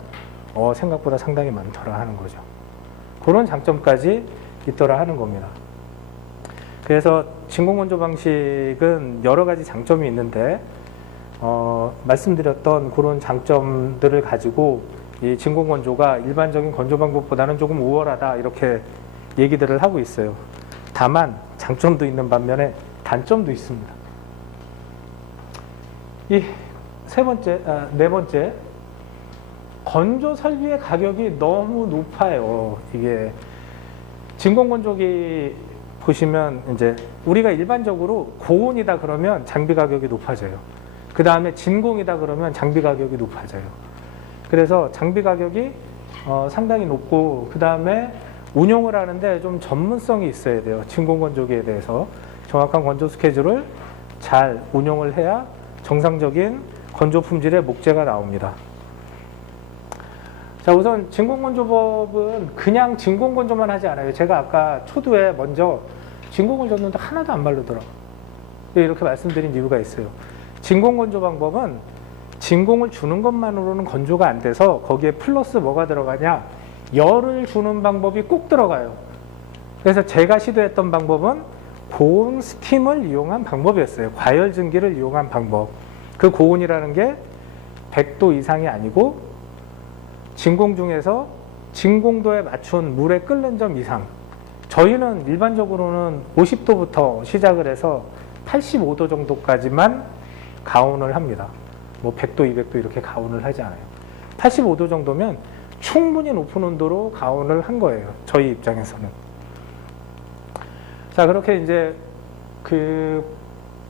생각보다 상당히 많더라 하는 거죠. 그런 장점까지 있더라 하는 겁니다. 그래서 진공 건조 방식은 여러 가지 장점이 있는데 말씀드렸던 그런 장점들을 가지고 이 진공 건조가 일반적인 건조 방법보다는 조금 우월하다 이렇게 얘기들을 하고 있어요. 다만 장점도 있는 반면에 단점도 있습니다. 이 네 번째, 건조 설비의 가격이 너무 높아요. 이게 진공 건조기 보시면 이제 우리가 일반적으로 고온이다 그러면 장비 가격이 높아져요. 그 다음에 진공이다 그러면 장비 가격이 높아져요. 그래서 장비 가격이 상당히 높고 그 다음에 운용을 하는데 좀 전문성이 있어야 돼요. 진공 건조기에 대해서 정확한 건조 스케줄을 잘 운용을 해야 정상적인 건조 품질의 목재가 나옵니다. 자, 우선 진공 건조법은 그냥 진공 건조만 하지 않아요. 제가 아까 초두에 먼저 진공을 줬는데 하나도 안 마르더라. 이렇게 말씀드린 이유가 있어요. 진공 건조 방법은 진공을 주는 것만으로는 건조가 안 돼서 거기에 플러스 뭐가 들어가냐? 열을 주는 방법이 꼭 들어가요. 그래서 제가 시도했던 방법은 고온 스팀을 이용한 방법이었어요. 과열 증기를 이용한 방법. 그 고온이라는 게 100도 이상이 아니고 진공 중에서 진공도에 맞춘 물에 끓는 점 이상. 저희는 일반적으로는 50도부터 시작을 해서 85도 정도까지만 가온을 합니다. 뭐 100도, 200도 이렇게 가온을 하지 않아요. 85도 정도면 충분히 높은 온도로 가온을 한 거예요. 저희 입장에서는. 자, 그렇게 이제 그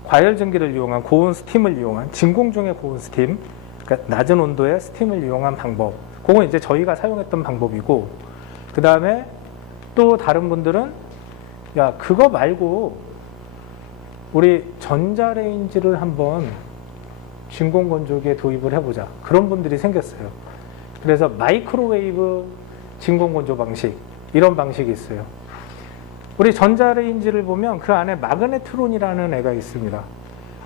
과열 증기를 이용한 고온 스팀을 이용한 진공 중의 고온 스팀, 그러니까 낮은 온도의 스팀을 이용한 방법. 그건 이제 저희가 사용했던 방법이고, 그 다음에 또 다른 분들은 야, 그거 말고 우리 전자레인지를 한번 진공 건조기에 도입을 해보자. 그런 분들이 생겼어요. 그래서 마이크로웨이브 진공 건조 방식, 이런 방식이 있어요. 우리 전자레인지를 보면 그 안에 마그네트론이라는 애가 있습니다.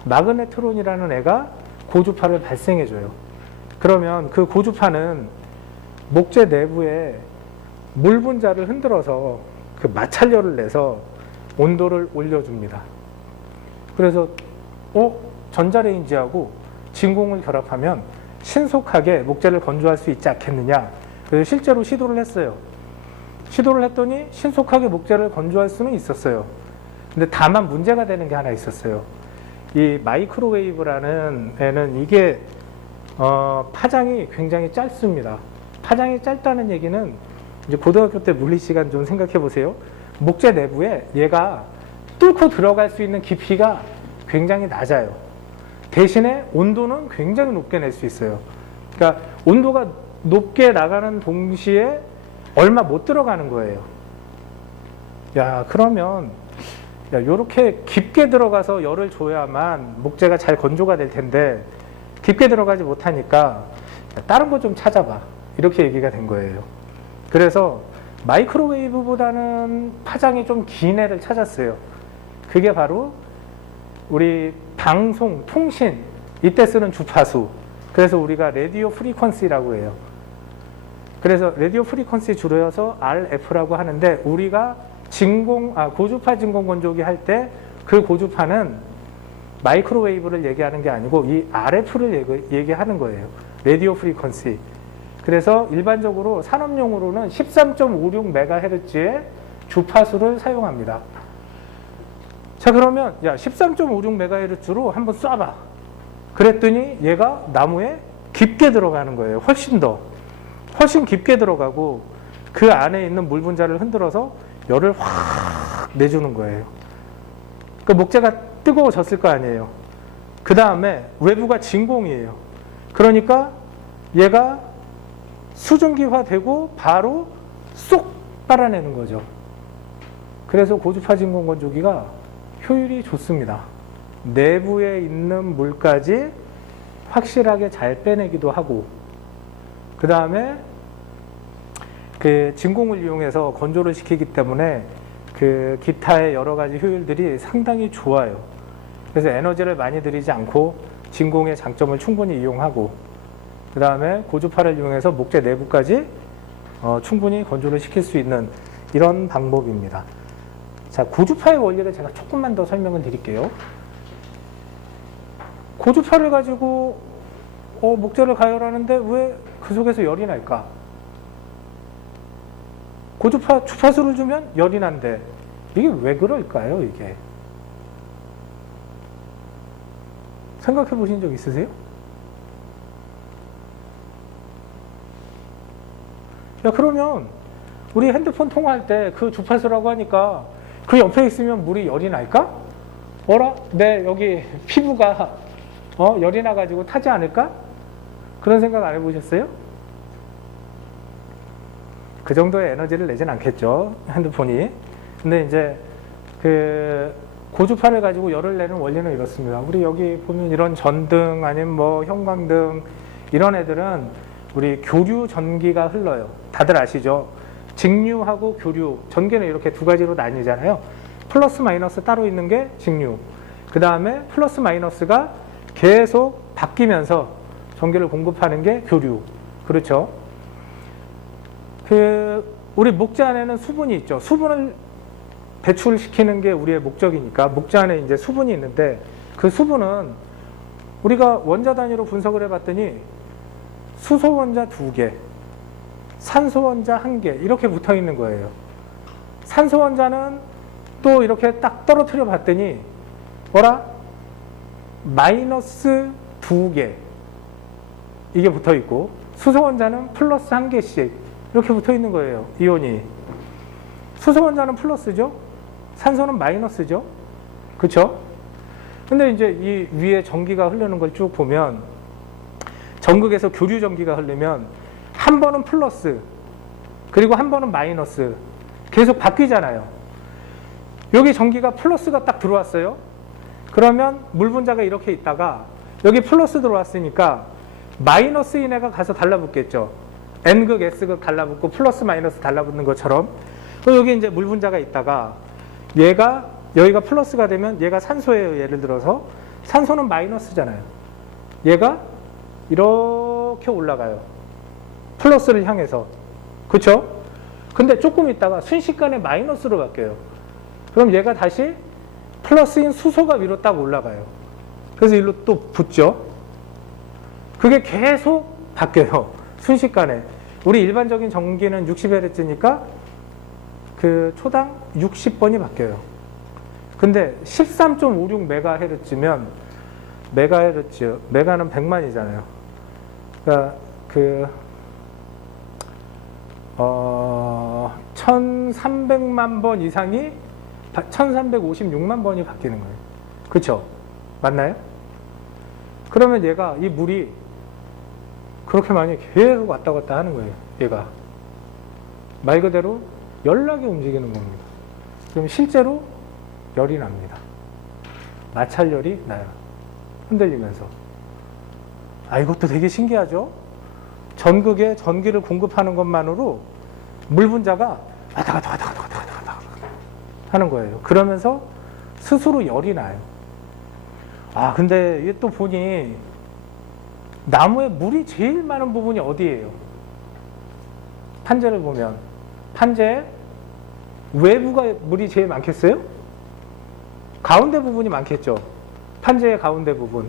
마그네트론이라는 애가 고주파를 발생해줘요. 그러면 그 고주파는 목재 내부에 물 분자를 흔들어서 그 마찰열을 내서 온도를 올려줍니다. 그래서 전자레인지하고 진공을 결합하면 신속하게 목재를 건조할 수 있지 않겠느냐. 그래서 실제로 시도를 했어요. 시도를 했더니 신속하게 목재를 건조할 수는 있었어요. 근데 다만 문제가 되는 게 하나 있었어요. 이 마이크로웨이브라는 애는 이게 파장이 굉장히 짧습니다. 파장이 짧다는 얘기는 이제 고등학교 때 물리 시간 좀 생각해 보세요. 목재 내부에 얘가 뚫고 들어갈 수 있는 깊이가 굉장히 낮아요. 대신에 온도는 굉장히 높게 낼 수 있어요. 그러니까 온도가 높게 나가는 동시에 얼마 못 들어가는 거예요. 야, 그러면 요렇게 깊게 들어가서 열을 줘야만 목재가 잘 건조가 될 텐데 깊게 들어가지 못하니까 다른 거 좀 찾아봐. 이렇게 얘기가 된 거예요. 그래서 마이크로웨이브보다는 파장이 좀 긴 애를 찾았어요. 그게 바로 우리 방송, 통신, 이때 쓰는 주파수. 그래서 우리가 라디오 프리퀀시라고 해요. 그래서 라디오 프리퀀시 줄여서 RF라고 하는데 우리가 고주파 진공 건조기 할 때 그 고주파는 마이크로웨이브를 얘기하는 게 아니고 이 RF를 얘기하는 거예요. 라디오 프리퀀시. 그래서 일반적으로 산업용으로는 13.56MHz의 주파수를 사용합니다. 자, 그러면 야 13.56MHz로 한번 쏴봐. 그랬더니 얘가 나무에 깊게 들어가는 거예요. 훨씬 깊게 들어가고 그 안에 있는 물 분자를 흔들어서 열을 확 내주는 거예요. 그 목재가 뜨거워졌을 거 아니에요. 그 다음에 외부가 진공이에요. 그러니까 얘가 수증기화되고 바로 쏙 빨아내는 거죠. 그래서 고주파 진공 건조기가 효율이 좋습니다. 내부에 있는 물까지 확실하게 잘 빼내기도 하고, 그 다음에 그 진공을 이용해서 건조를 시키기 때문에 그 기타의 여러 가지 효율들이 상당히 좋아요. 그래서 에너지를 많이 들이지 않고 진공의 장점을 충분히 이용하고, 그 다음에 고주파를 이용해서 목재 내부까지 충분히 건조를 시킬 수 있는 이런 방법입니다. 자, 고주파의 원리를 제가 조금만 더 설명을 드릴게요. 고주파를 가지고 목재를 가열하는데 왜 그 속에서 열이 날까? 고주파 주파수를 주면 열이 난대. 이게 왜 그럴까요, 이게? 생각해 보신 적 있으세요? 야, 그러면 우리 핸드폰 통화할 때 그 주파수라고 하니까 그 옆에 있으면 물이 열이 날까? 어라? 내 여기 피부가 열이 나가지고 타지 않을까? 그런 생각 안 해보셨어요? 그 정도의 에너지를 내진 않겠죠, 핸드폰이. 근데 이제 그 고주파를 가지고 열을 내는 원리는 이렇습니다. 우리 여기 보면 이런 전등 아니면 뭐 형광등 이런 애들은 우리 교류 전기가 흘러요. 다들 아시죠? 직류하고 교류, 전기는 이렇게 두 가지로 나뉘잖아요. 플러스 마이너스 따로 있는 게 직류. 그 다음에 플러스 마이너스가 계속 바뀌면서 전기를 공급하는 게 교류. 그렇죠? 우리 목재 안에는 수분이 있죠. 수분을 배출시키는 게 우리의 목적이니까 목재 안에 이제 수분이 있는데, 그 수분은 우리가 원자 단위로 분석을 해봤더니 수소 원자 2개, 산소 원자 1개 이렇게 붙어 있는 거예요. 산소 원자는 또 이렇게 딱 떨어뜨려 봤더니 뭐라? 마이너스 2개 이게 붙어 있고, 수소 원자는 플러스 1개씩 이렇게 붙어 있는 거예요. 이온이. 수소 원자는 플러스죠. 산소는 마이너스죠. 그렇죠? 근데 이제 이 위에 전기가 흐르는 걸 쭉 보면, 전극에서 교류 전기가 흐르면 한 번은 플러스, 그리고 한 번은 마이너스, 계속 바뀌잖아요. 여기 전기가 플러스가 딱 들어왔어요. 그러면 물 분자가 이렇게 있다가 여기 플러스 들어왔으니까 마이너스인 애가 가서 달라붙겠죠. N극, S극 달라붙고 플러스 마이너스 달라붙는 것처럼. 여기 이제 물 분자가 있다가 얘가 여기가 플러스가 되면 얘가 산소예요. 예를 들어서 산소는 마이너스잖아요. 얘가 이렇게 올라가요. 플러스를 향해서. 그렇죠? 근데 조금 있다가 순식간에 마이너스로 바뀌어요. 그럼 얘가 다시 플러스인 수소가 위로 딱 올라가요. 그래서 일로 또 붙죠. 그게 계속 바뀌어요. 순식간에. 우리 일반적인 전기는 60Hz니까 그 초당 60번이 바뀌어요. 근데 13.56MHz면 메가는 100만이잖아요. 그러니까 1300만 번 이상이 1356만 번이 바뀌는 거예요. 그렇죠? 맞나요? 그러면 얘가, 이 물이 그렇게 많이 계속 왔다 갔다 하는 거예요. 얘가 말 그대로 연락이 움직이는 겁니다. 그럼 실제로 열이 납니다. 마찰열이 나요. 흔들리면서. 이것도 되게 신기하죠? 전극에 전기를 공급하는 것만으로 물 분자가 왔다 갔다 하는 거예요. 그러면서 스스로 열이 나요. 근데 이게 또 보니 나무에 물이 제일 많은 부분이 어디예요? 판재를 보면 판재 외부가 물이 제일 많겠어요? 가운데 부분이 많겠죠. 판재의 가운데 부분.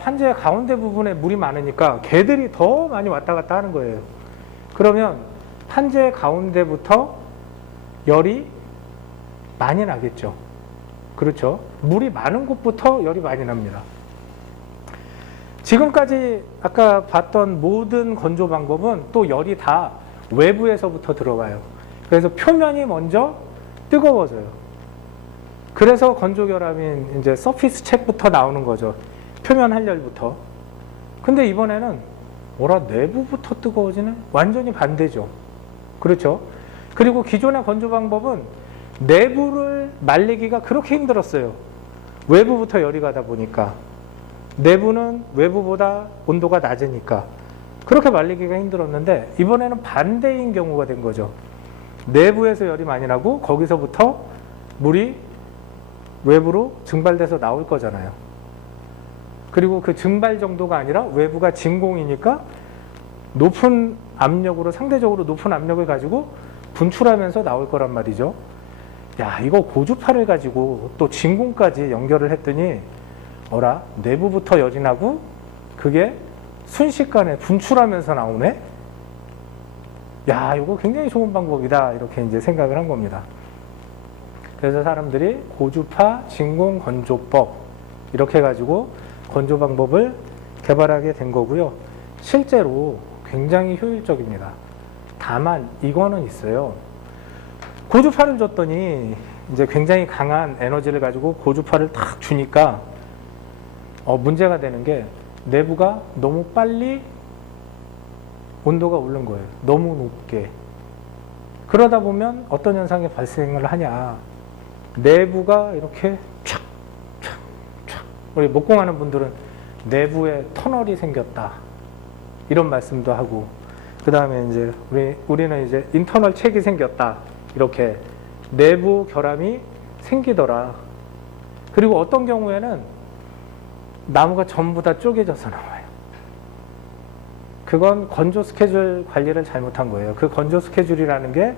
판재의 가운데 부분에 물이 많으니까 걔들이 더 많이 왔다 갔다 하는 거예요. 그러면 판재의 가운데부터 열이 많이 나겠죠. 그렇죠. 물이 많은 곳부터 열이 많이 납니다. 지금까지 아까 봤던 모든 건조 방법은 또 열이 다 외부에서부터 들어가요. 그래서 표면이 먼저 뜨거워져요. 그래서 건조 결함인 이제 서피스 체크부터 나오는 거죠. 표면 한열부터. 근데 이번에는 내부부터 뜨거워지는? 완전히 반대죠. 그렇죠. 그리고 기존의 건조 방법은 내부를 말리기가 그렇게 힘들었어요. 외부부터 열이 가다 보니까. 내부는 외부보다 온도가 낮으니까 그렇게 말리기가 힘들었는데, 이번에는 반대인 경우가 된 거죠. 내부에서 열이 많이 나고 거기서부터 물이 외부로 증발돼서 나올 거잖아요. 그리고 그 증발 정도가 아니라 외부가 진공이니까 높은 압력으로, 상대적으로 높은 압력을 가지고 분출하면서 나올 거란 말이죠. 야, 이거 고주파를 가지고 또 진공까지 연결을 했더니 내부부터 열이 나고 그게 순식간에 분출하면서 나오네? 야, 이거 굉장히 좋은 방법이다. 이렇게 이제 생각을 한 겁니다. 그래서 사람들이 고주파 진공 건조법 이렇게 해가지고 건조 방법을 개발하게 된 거고요. 실제로 굉장히 효율적입니다. 다만 이거는 있어요. 고주파를 줬더니 이제 굉장히 강한 에너지를 가지고 고주파를 탁 주니까 문제가 되는 게 내부가 너무 빨리 온도가 오른 거예요. 너무 높게. 그러다 보면 어떤 현상이 발생을 하냐. 내부가 이렇게 촥, 촥, 촥. 우리 목공하는 분들은 내부에 터널이 생겼다. 이런 말씀도 하고, 그 다음에 이제 우리는 이제 인터널 책이 생겼다. 이렇게 내부 결함이 생기더라. 그리고 어떤 경우에는 나무가 전부 다 쪼개져서 나와요. 그건 건조 스케줄 관리를 잘못한 거예요. 그 건조 스케줄이라는 게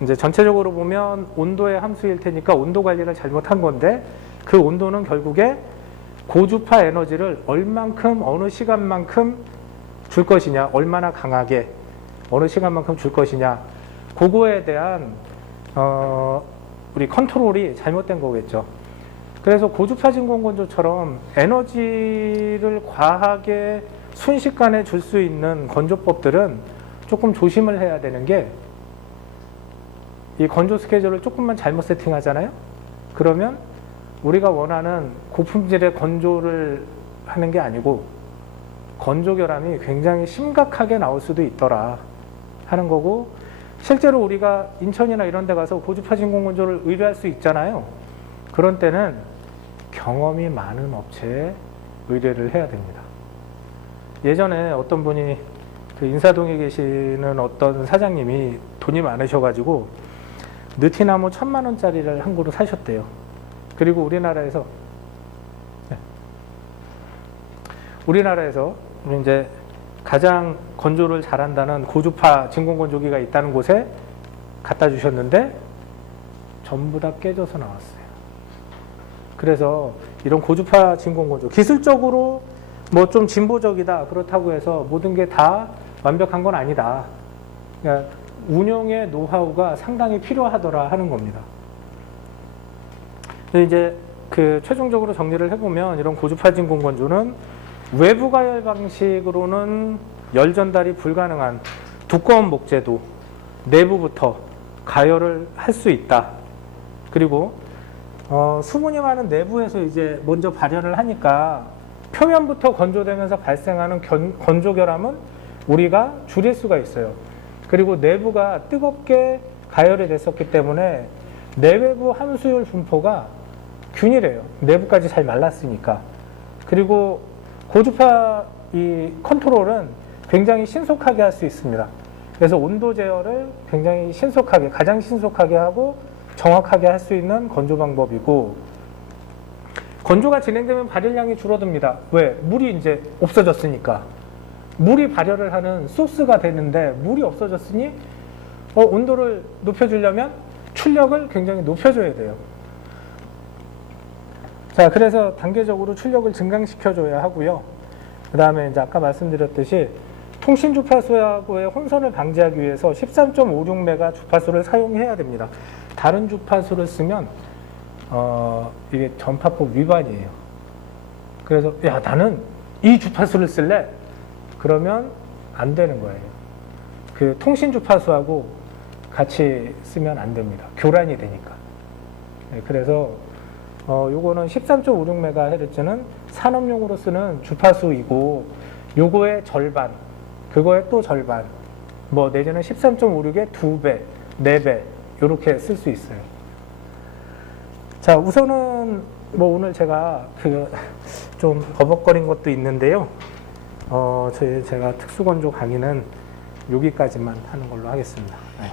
이제 전체적으로 보면 온도의 함수일 테니까 온도 관리를 잘못한 건데, 그 온도는 결국에 고주파 에너지를 얼만큼 어느 시간만큼 줄 것이냐, 얼마나 강하게 어느 시간만큼 줄 것이냐, 그거에 대한 우리 컨트롤이 잘못된 거겠죠. 그래서 고주파 진공건조처럼 에너지를 과하게 순식간에 줄 수 있는 건조법들은 조금 조심을 해야 되는 게, 이 건조 스케줄을 조금만 잘못 세팅하잖아요. 그러면 우리가 원하는 고품질의 건조를 하는 게 아니고 건조 결함이 굉장히 심각하게 나올 수도 있더라 하는 거고, 실제로 우리가 인천이나 이런 데 가서 고주파 진공건조를 의뢰할 수 있잖아요. 그런 때는 경험이 많은 업체에 의뢰를 해야 됩니다. 예전에 어떤 분이 그 인사동에 계시는 어떤 사장님이 돈이 많으셔가지고 느티나무 1,000만 원짜리를 한 그루 사셨대요. 그리고 우리나라에서 이제 가장 건조를 잘한다는 고주파 진공건조기가 있다는 곳에 갖다 주셨는데 전부 다 깨져서 나왔어요. 그래서 이런 고주파 진공건조, 기술적으로 좀 진보적이다 그렇다고 해서 모든 게 다 완벽한 건 아니다. 그러니까 운영의 노하우가 상당히 필요하더라 하는 겁니다. 이제 최종적으로 정리를 해보면, 이런 고주파 진공건조는 외부 가열 방식으로는 열 전달이 불가능한 두꺼운 목재도 내부부터 가열을 할 수 있다. 그리고 수분이 많은 내부에서 이제 먼저 발열을 하니까 표면부터 건조되면서 발생하는 건조 결함은 우리가 줄일 수가 있어요. 그리고 내부가 뜨겁게 가열이 됐었기 때문에 내외부 함수율 분포가 균일해요. 내부까지 잘 말랐으니까. 그리고 고주파 이 컨트롤은 굉장히 신속하게 할 수 있습니다. 그래서 온도 제어를 굉장히 신속하게, 가장 신속하게 하고 정확하게 할 수 있는 건조 방법이고, 건조가 진행되면 발열량이 줄어듭니다. 왜? 물이 이제 없어졌으니까. 물이 발열을 하는 소스가 되는데 물이 없어졌으니 온도를 높여주려면 출력을 굉장히 높여줘야 돼요. 자, 그래서 단계적으로 출력을 증강시켜줘야 하고요. 그 다음에 이제 아까 말씀드렸듯이 통신 주파수하고의 혼선을 방지하기 위해서 13.56메가 주파수를 사용해야 됩니다. 다른 주파수를 쓰면 이게 전파법 위반이에요. 그래서 야 나는 이 주파수를 쓸래. 그러면 안 되는 거예요. 그 통신 주파수하고 같이 쓰면 안 됩니다. 교란이 되니까. 네, 그래서 요거는 13.56MHz는 산업용으로 쓰는 주파수이고 요거의 절반, 그거의 또 절반, 뭐 내지는 13.56의 2배, 4배 요렇게 쓸 수 있어요. 자, 우선은 뭐 오늘 제가 그 좀 버벅거린 것도 있는데요. 제가 특수건조 강의는 여기까지만 하는 걸로 하겠습니다. 네.